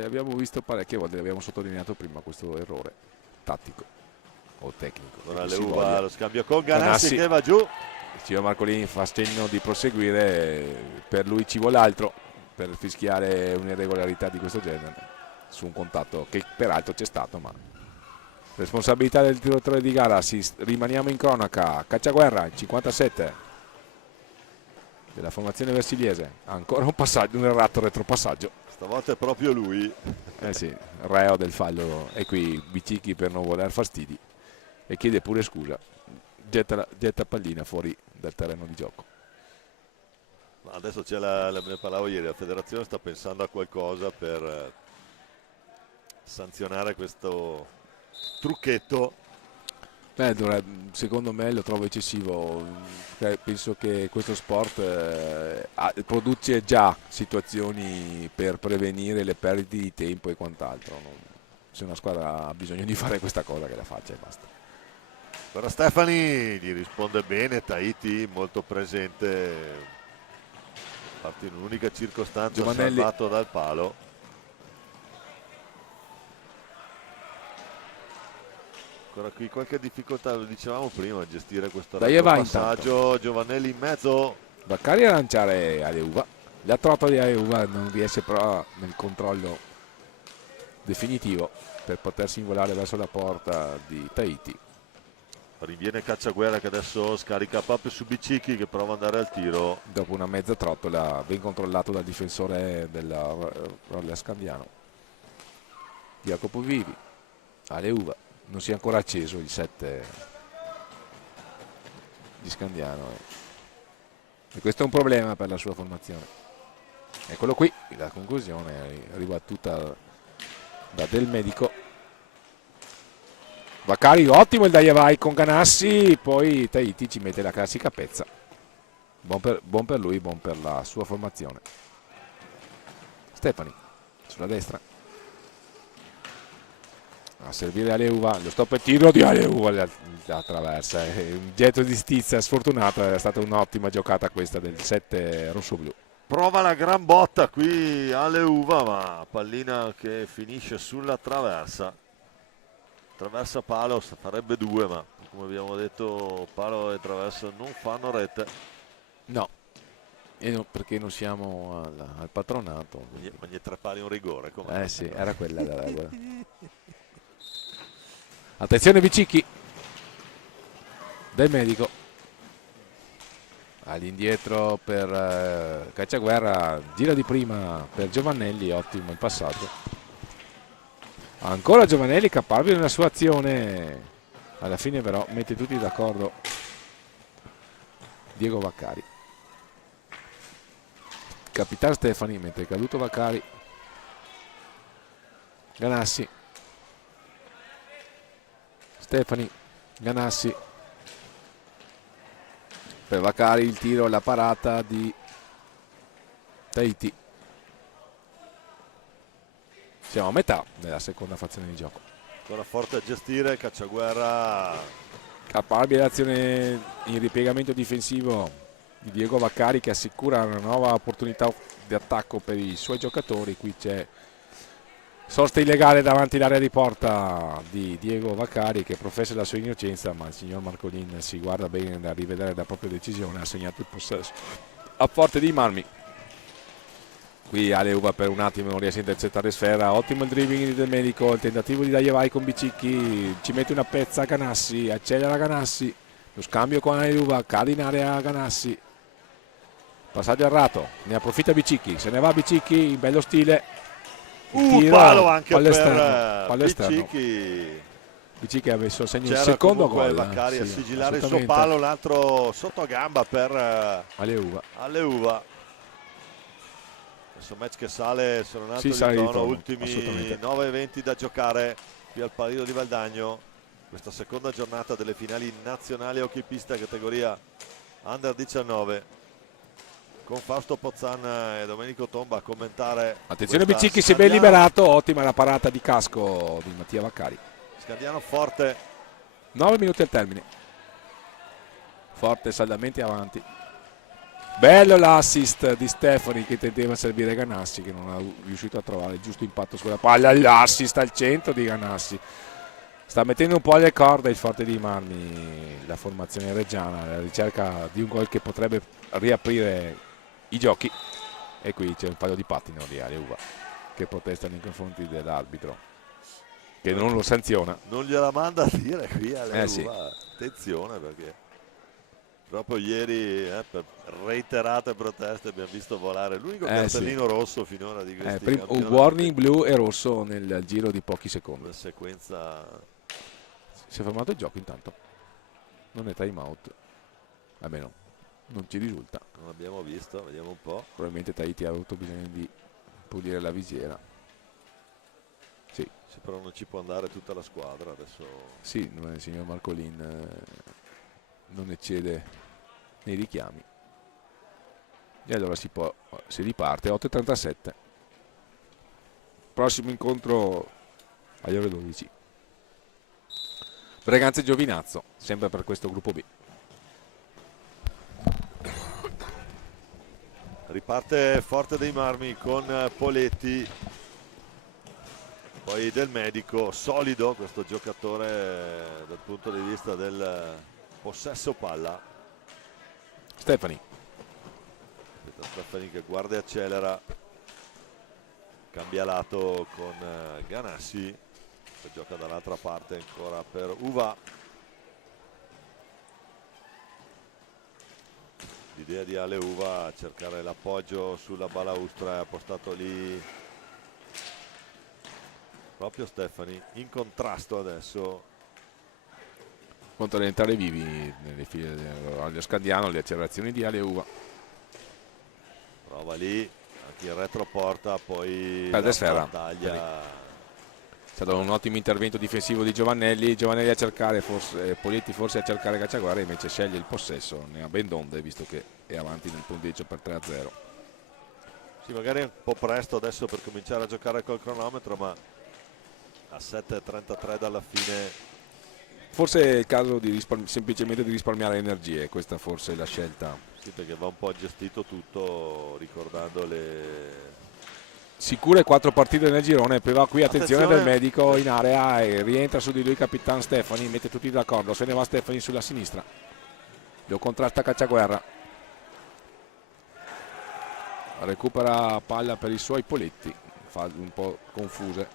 abbiamo visto parecchie volte, abbiamo sottolineato prima questo errore tattico o tecnico. Ora Leuva lo scambio con Ganassi che va giù. Il signor Marcolini fa segno di proseguire, per lui ci vuole altro per fischiare un'irregolarità di questo genere su un contatto che peraltro c'è stato, ma responsabilità del tiratore di gara. Rimaniamo in cronaca. Cacciaguerra, 57 della formazione versiliese, ancora un passaggio, un errato retropassaggio, stavolta è proprio lui. Sì, reo del fallo. E qui Bicicchi, per non voler fastidi, e chiede pure scusa, getta pallina fuori dal terreno di gioco. Ma adesso ne parlavo ieri, la federazione sta pensando a qualcosa per sanzionare questo trucchetto. Secondo me lo trovo eccessivo. Penso che questo sport produce già situazioni per prevenire le perdite di tempo e quant'altro. Se una squadra ha bisogno di fare questa cosa, che la faccia e basta. Ora Stefani gli risponde bene, Tahiti molto presente, parte in un'unica circostanza, Giovanelli salvato dal palo. Ancora qui qualche difficoltà, lo dicevamo prima, a gestire questo passaggio. Giovanelli in mezzo. Vaccari a lanciare Aleuva, la trota di Aleuva non riesce però nel controllo definitivo per potersi involare verso la porta di Tahiti. Riviene Cacciaguerra che adesso scarica proprio su Bicicchi che prova ad andare al tiro. Dopo una mezza trottola, ben controllato dal difensore del Roller Scandiano. Jacopo Vivi, alle uva, non si è ancora acceso il 7 di Scandiano. E questo è un problema per la sua formazione. Eccolo qui, la conclusione ribattuta da Del Medico. Vaccari, ottimo il Daiavai con Ganassi, poi Tahiti ci mette la classica pezza. Buon per lui, buon per la sua formazione. Stefani, sulla destra. A servire Aleuva, lo stop e tiro di Aleuva la traversa. Un getto di stizza sfortunato, è stata un'ottima giocata questa del 7 rossoblu. Prova la gran botta qui alle uva, ma pallina che finisce sulla traversa. Traversa palo, farebbe 2, ma come abbiamo detto palo e traversa non fanno rete. No, perché non siamo al patronato. Ma gli 3 pali un rigore. Com'è? Sì, era quella la regola. Attenzione Bicicchi. Del Medico. All'indietro per Cacciaguerra, gira di prima per Giovannelli, ottimo il passaggio. Ancora Giovannelli capabile nella sua azione, alla fine però mette tutti d'accordo Diego Vaccari. Capitano Stefani mentre è caduto Vaccari. Ganassi. Stefani, Ganassi. Per Vaccari il tiro, la parata di Tahiti. Siamo a metà della seconda frazione di gioco. Ancora forte a gestire, Cacciaguerra. Capabile l'azione in ripiegamento difensivo di Diego Vaccari che assicura una nuova opportunità di attacco per i suoi giocatori. Qui c'è sosta illegale davanti all'area di porta di Diego Vaccari che professa la sua innocenza, ma il signor Marcolin si guarda bene da rivedere la propria decisione, ha segnato il possesso a forte di Marmi. Qui Aleuva per un attimo non riesce a intercettare sfera, ottimo il dribbling del Medico, il tentativo di Daiavai con Bicicchi, ci mette una pezza Ganassi, accelera Ganassi, lo scambio con Aleuva, cade in area Ganassi, passaggio errato, ne approfitta Bicicchi, se ne va Bicicchi in bello stile, tiro, palo anche pallo per esterno. Bicicchi ha messo segno il secondo gol. Vaccari a sigillare il suo palo, l'altro sotto a gamba per Aleuva. Adesso match che sale, sono un altro di tono, ultimi 9-20 da giocare qui al Palido di Valdagno, questa seconda giornata delle finali nazionali hockey pista categoria Under 19, con Fausto Pozzan e Domenico Tomba a commentare. Attenzione Bicicchi, si è ben liberato, ottima la parata di casco di Mattia Vaccari. Scandiano forte. 9 minuti al termine. Forte saldamente avanti. Bello l'assist di Stefani che tendeva a servire Ganassi che non è riuscito a trovare il giusto impatto sulla palla. L'assist al centro di Ganassi. Sta mettendo un po' alle corde il forte di Marmi, la formazione reggiana, la ricerca di un gol che potrebbe riaprire i giochi. E qui c'è un paio di pattino di Aleuva che protestano nei confronti dell'arbitro che non lo sanziona. Non gliela manda a dire qui Aleuva. Sì. Attenzione perché proprio ieri per reiterate proteste abbiamo visto volare l'unico cartellino rosso finora di questi un warning blu e rosso nel giro di pochi secondi. La sequenza. Si è fermato il gioco intanto, non è time out, almeno non ci risulta. Non abbiamo visto, vediamo un po'. Probabilmente Tahiti ha avuto bisogno di pulire la visiera. Sì, però non ci può andare tutta la squadra adesso. Sì, il signor Marcolin non eccede nei richiami. E allora si riparte 8:37. Prossimo incontro alle ore 12. Breganze Giovinazzo, sempre per questo gruppo B. Riparte forte dei Marmi con Poletti, poi Del Medico, solido questo giocatore dal punto di vista del possesso palla. Stefani che guarda e accelera, cambia lato con Ganassi che gioca dall'altra parte ancora per Uva. l'idea di Ale Uva, cercare l'appoggio sulla balaustra, è appostato lì proprio Stefani, in contrasto adesso. Contro le entrare vivi nelle file dello Scandiano, le accelerazioni di Ale Uva. Prova lì, anche il retroporta, poi Perde la sfera. battaglia. È stato un ottimo intervento difensivo di Giovannelli a cercare, forse Poletti forse a cercare Cacciaguerra, invece sceglie il possesso, ne ha ben donde visto che è avanti nel punteggio per 3-0. Sì, magari è un po' presto adesso per cominciare a giocare col cronometro, ma a 7:33 dalla fine. Forse è il caso di semplicemente di risparmiare energie, questa forse è la scelta. Sì, perché va un po' gestito tutto ricordando le... Sicure 4 partite nel girone, però qui attenzione del Attenzione. medico in area e rientra su di lui Capitan Stefani, mette tutti d'accordo, se ne va Stefani sulla sinistra, lo contrasta Cacciaguerra, recupera palla per i suoi Poletti, fa un po' confuse.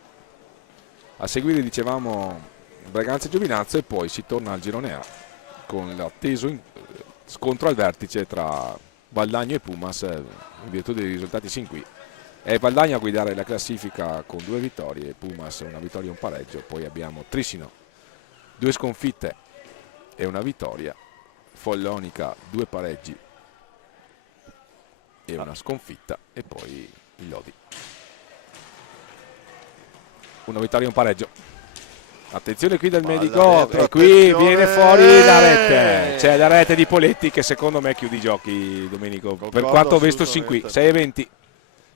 A seguire dicevamo Braganza e Giovinazzo e poi si torna al girone A con l'atteso scontro al vertice tra Valdagno e Pumas in virtù dei risultati sin qui. È Valdagno a guidare la classifica con 2 vittorie, Pumas una vittoria e un pareggio, poi abbiamo Trissino 2 sconfitte e una vittoria, Follonica 2 pareggi e una sconfitta e poi il Lodi una vittoria e un pareggio. Attenzione qui del Palla medico dentro, e qui attenzione! viene fuori la rete, c'è la rete di Poletti che secondo me chiude i giochi, Domenico, per Concordo quanto ho visto sin qui. assolutamente.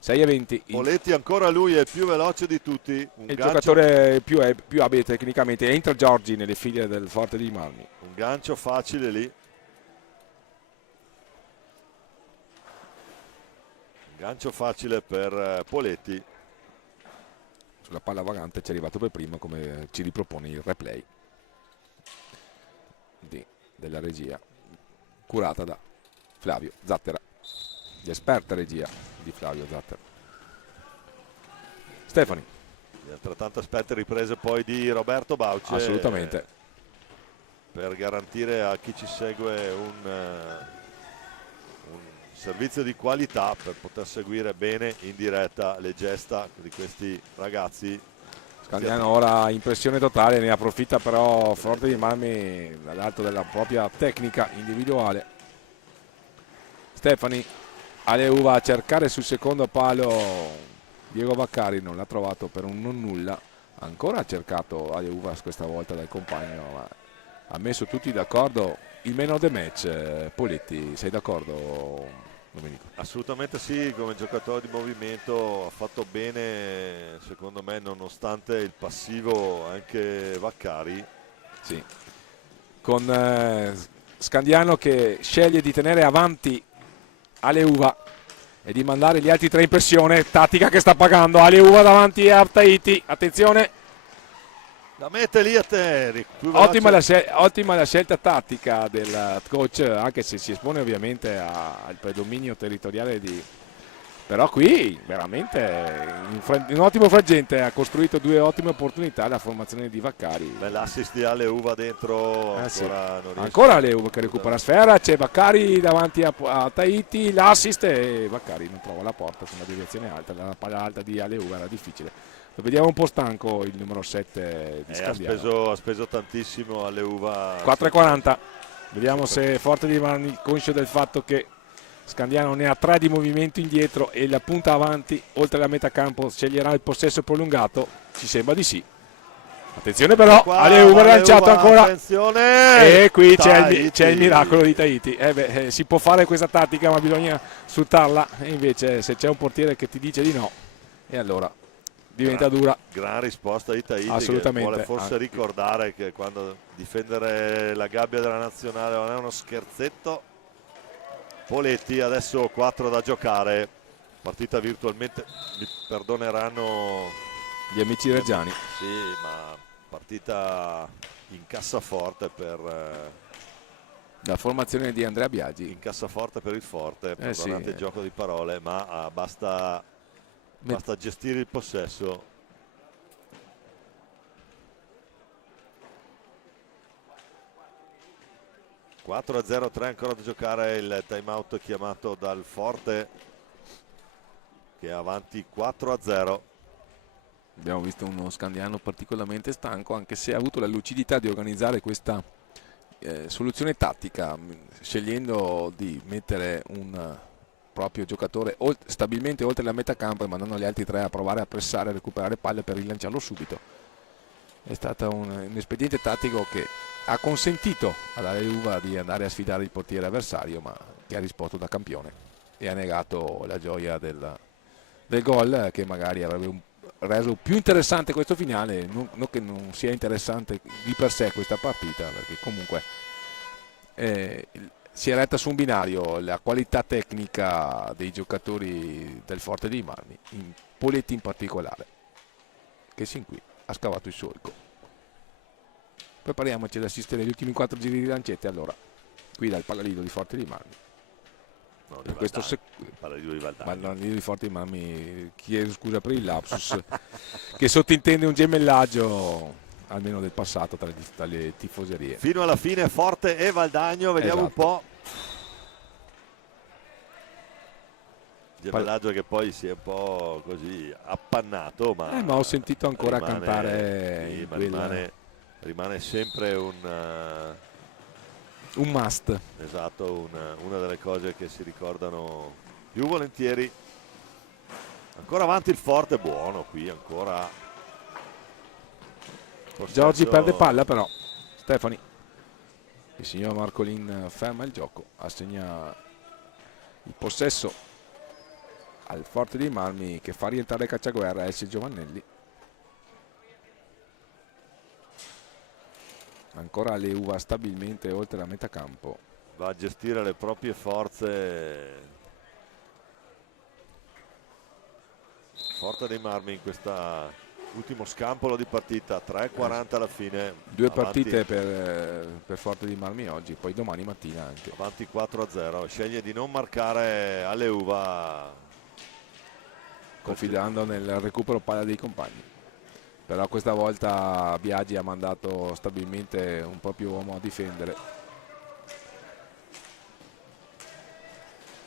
6-20 Poletti ancora lui è il più veloce di tutti, un il gancio, giocatore più abile tecnicamente, entra Giorgi nelle file del Forte di Marmi. un gancio facile lì, un gancio facile per Poletti. Sulla palla vagante ci è arrivato per primo, come ci ripropone il replay della regia curata da Flavio Zattera, l'esperta regia di Flavio Zattera. Stefani. Altrettanto aspetta riprese poi di Roberto Bauce, Assolutamente. per garantire a chi ci segue un servizio di qualità, per poter seguire bene in diretta le gesta di questi ragazzi. Scandiano ora impressione totale, ne approfitta però Forte di Marmi dall'alto della propria tecnica individuale. Stefani Ale Uva a cercare sul secondo palo Diego Vaccari, non l'ha trovato per un non nulla, ancora ha cercato Ale Uva questa volta dal compagno, ma ha messo tutti d'accordo. Il man of the match, Poletti, sei d'accordo Domenico? Assolutamente sì, come giocatore di movimento ha fatto bene secondo me, nonostante il passivo anche Vaccari. Sì. Con Scandiano che sceglie di tenere avanti Ale Uva e di mandare gli altri 3 in pressione, tattica che sta pagando. Ale Uva davanti a Tahiti, attenzione. La mette lì a te. Ottima la scelta tattica del coach, anche se si espone ovviamente al predominio territoriale di... Però qui veramente un ottimo frangente, ha costruito 2 ottime opportunità la formazione di Vaccari. Bell'assist di Ale Uva dentro, Sì. non Ancora Ale Uva che recupera sfera, c'è Vaccari davanti a Tahiti, l'assist e Vaccari non trova la porta su una deviazione alta, la palla alta di Ale Uva era difficile. Lo vediamo un po' stanco il numero 7 di Scandiano. ha speso tantissimo alle Uva. 4,40. Vediamo se Forte di Marmi, conscio del fatto che Scandiano ne ha 3 di movimento indietro e la punta avanti oltre la metà campo, sceglierà il possesso prolungato. Ci sembra di sì. Attenzione però, Ale Uva lanciato ancora. Attenzione! E qui c'è il miracolo di Tahiti. Si può fare questa tattica ma bisogna sfruttarla. E invece se c'è un portiere che ti dice di no, e allora diventa dura. Gran risposta di Tahiti, assolutamente. Che vuole forse ricordare che quando difendere la gabbia della nazionale non è uno scherzetto. Poletti, adesso 4 da giocare, partita virtualmente, mi perdoneranno gli amici reggiani. Sì, ma partita in cassaforte per la formazione di Andrea Biagi. In cassaforte per il Forte, perdonate il gioco di parole, ma basta gestire il possesso. 4-0, 3 ancora da giocare, il time out chiamato dal Forte che è avanti 4-0. Abbiamo visto uno Scandiano particolarmente stanco, anche se ha avuto la lucidità di organizzare questa soluzione tattica, scegliendo di mettere un proprio giocatore stabilmente oltre la metà campo e mandando gli altri tre a provare a pressare, a recuperare palle per rilanciarlo subito. È stato un espediente tattico che ha consentito alla Juve di andare a sfidare il portiere avversario, ma che ha risposto da campione e ha negato la gioia del gol, che magari avrebbe reso più interessante questo finale, non che non sia interessante di per sé questa partita, perché comunque si è retta su un binario la qualità tecnica dei giocatori del Forte dei Marmi, in Poletti in particolare, che sin qui ha scavato il solco. Prepariamoci ad assistere agli ultimi 4 giri di lancette, allora, qui dal Palalido di Forte dei Marmi. No, Per questo Palalido di Forte dei Marmi, chiedo scusa per il lapsus, che sottintende un gemellaggio almeno del passato tra le tifoserie. Fino alla fine Forte e Valdagno, vediamo un po'. Gemellaggio che poi si è un po' così appannato, ma ho sentito ancora rimane, cantare sì, ma rimane sempre un must. Esatto, una delle cose che si ricordano più volentieri. Ancora avanti il Forte, buono qui ancora. Giorgi perde palla però. Stefani, il signor Marcolin ferma il gioco, assegna il possesso al Forte dei Marmi, che fa rientrare Cacciaguerra e Elsie Giovannelli. Ancora Leuva stabilmente oltre la metà campo. Va a gestire le proprie forze Forte dei Marmi in questa ultimo scampolo di partita. 3:40 alla fine. Due partite per Forte dei Marmi oggi, poi domani mattina anche. Avanti 4-0. Sceglie di non marcare a Leuva, confidando nel recupero palla dei compagni. Però questa volta Biagi ha mandato stabilmente un proprio uomo a difendere.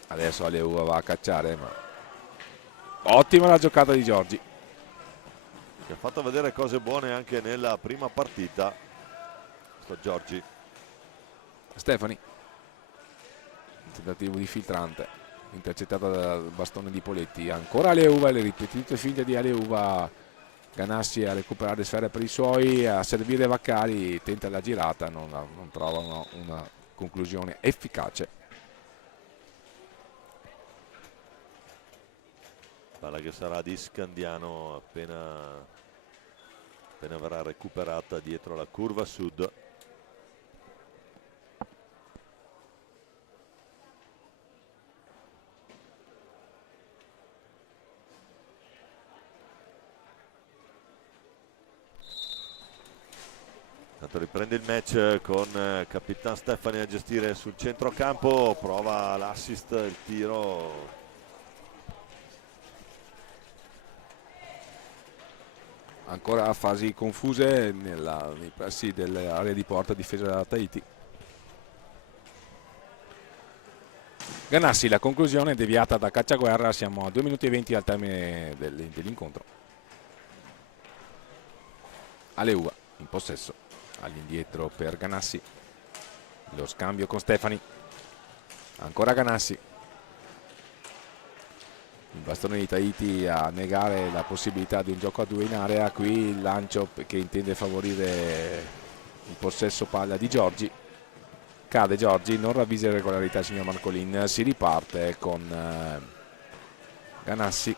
Adesso Aleuva va a cacciare, ma ottima la giocata di Giorgi, che ha fatto vedere cose buone anche nella prima partita. Sto Giorgi. Stefani, tentativo di filtrante, intercettata dal bastone di Poletti. Ancora Aleuva, le ripetute finte di Aleuva. Ganassi a recuperare sfere per i suoi, a servire Vaccari, tenta la girata, non trovano una conclusione efficace. Palla che sarà di Scandiano appena verrà recuperata dietro la curva sud. Tanto riprende il match con Capitan Stefani a gestire sul centrocampo, prova l'assist, il tiro. Ancora fasi confuse nei pressi dell'area di porta difesa da Tahiti. Ganassi, la conclusione deviata da Cacciaguerra, siamo a 2 minuti e 20 al termine dell'incontro. Aleuva in possesso, all'indietro per Ganassi, lo scambio con Stefani, ancora Ganassi, il bastone di Tahiti a negare la possibilità di un gioco a due in area. Qui il lancio che intende favorire il possesso palla di Giorgi, cade Giorgi, non ravvisa irregolarità il signor Marcolin, si riparte con Ganassi,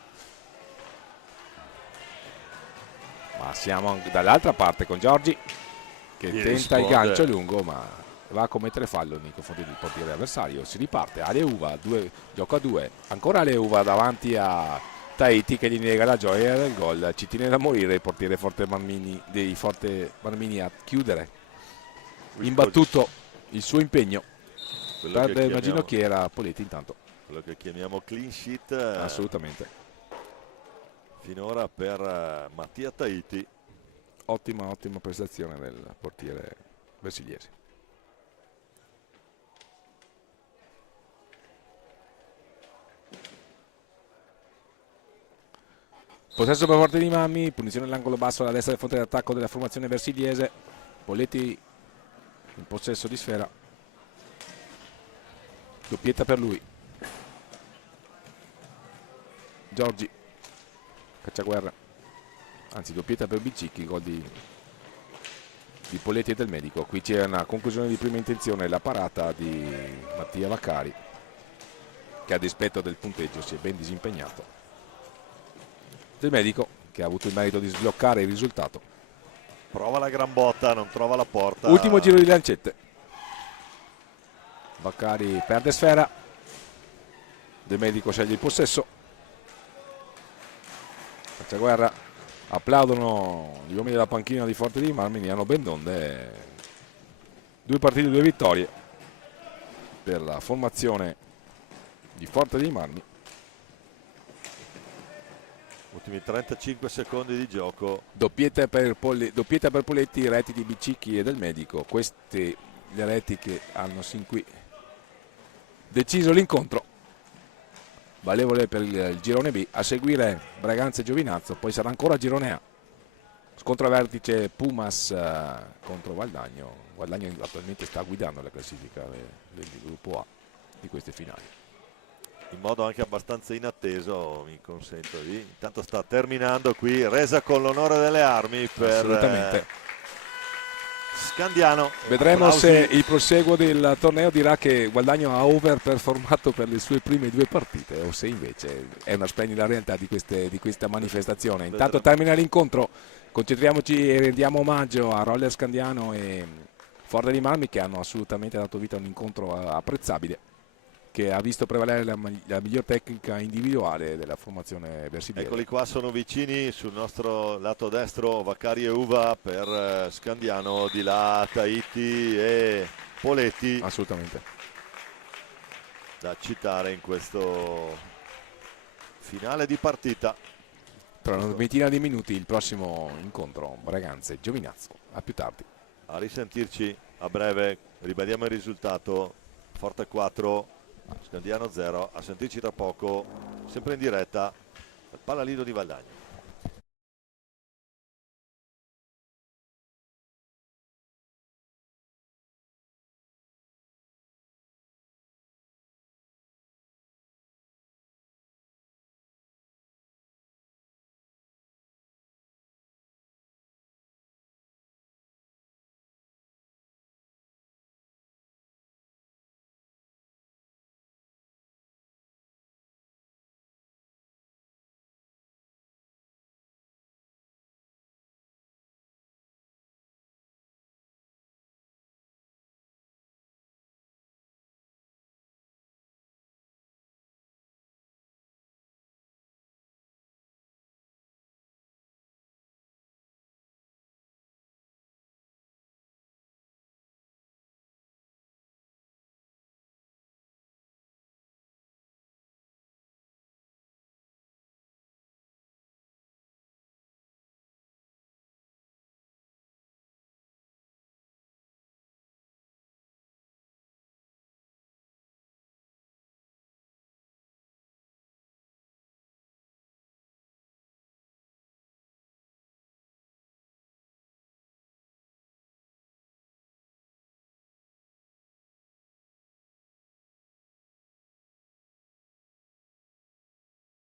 ma siamo dall'altra parte con Giorgi che tenta il gancio lungo, ma va a commettere fallo nei confronti del portiere avversario. Si riparte, Aleuva, gioco a due, ancora Aleuva davanti a Tahiti che gli nega la gioia del gol. Ci tiene da morire il portiere dei Forte Marmini a chiudere imbattuto il suo impegno. Perde, immagino chi era Poletti intanto. Quello che chiamiamo clean sheet. Assolutamente. Finora per Mattia Tahiti. Ottima prestazione del portiere versigliese. Possesso per Forte dei Marmi, punizione all'angolo basso alla destra del fronte d'attacco della formazione versiliese. Poletti in possesso di sfera, doppietta per lui. Giorgi, cacciaguerra, anzi doppietta per Bicicchi, gol di Poletti e del Medico. Qui c'è una conclusione di prima intenzione, la parata di Mattia Vaccari, che a dispetto del punteggio si è ben disimpegnato. Del Medico, che ha avuto il merito di sbloccare il risultato. Prova la gran botta, non trova la porta. Ultimo giro di lancette. Vaccari perde sfera. Del Medico sceglie il possesso. Cacciaguerra. Applaudono gli uomini della panchina di Forte dei Marmi, ne hanno ben donde. 2 partite, 2 vittorie per la formazione di Forte dei Marmi. Ultimi 35 secondi di gioco. Doppietta per Poletti, reti di Bicicchi e del Medico. Queste le reti che hanno sin qui deciso l'incontro. Valevole per il girone B. A seguire Braganza e Giovinazzo, poi sarà ancora girone A. Scontro a vertice Pumas contro Valdagno. Valdagno attualmente sta guidando la classifica del gruppo A di queste finali. In modo anche abbastanza inatteso, mi consento di. Intanto sta terminando qui, resa con l'onore delle armi per Assolutamente. Scandiano. Vedremo Applausi. se il proseguo del torneo dirà che Guadagno ha overperformato per le sue prime 2 partite o se invece è una splendida realtà di questa manifestazione. Intanto termina l'incontro, concentriamoci e rendiamo omaggio a Roller Scandiano e Forte dei Marmi, che hanno assolutamente dato vita a un incontro apprezzabile, che ha visto prevalere la miglior tecnica individuale della formazione versiliese. Eccoli qua, sono vicini sul nostro lato destro Vaccari e Uva per Scandiano, di là Tahiti e Poletti, Assolutamente. da citare in questo finale di partita. Tra una ventina di minuti il prossimo incontro Braganza e Giovinazzo. A più tardi. A risentirci a breve, ribadiamo il risultato: Forte 4, Scandiano 0. A sentirci tra poco, sempre in diretta, al Palalido di Valdagno.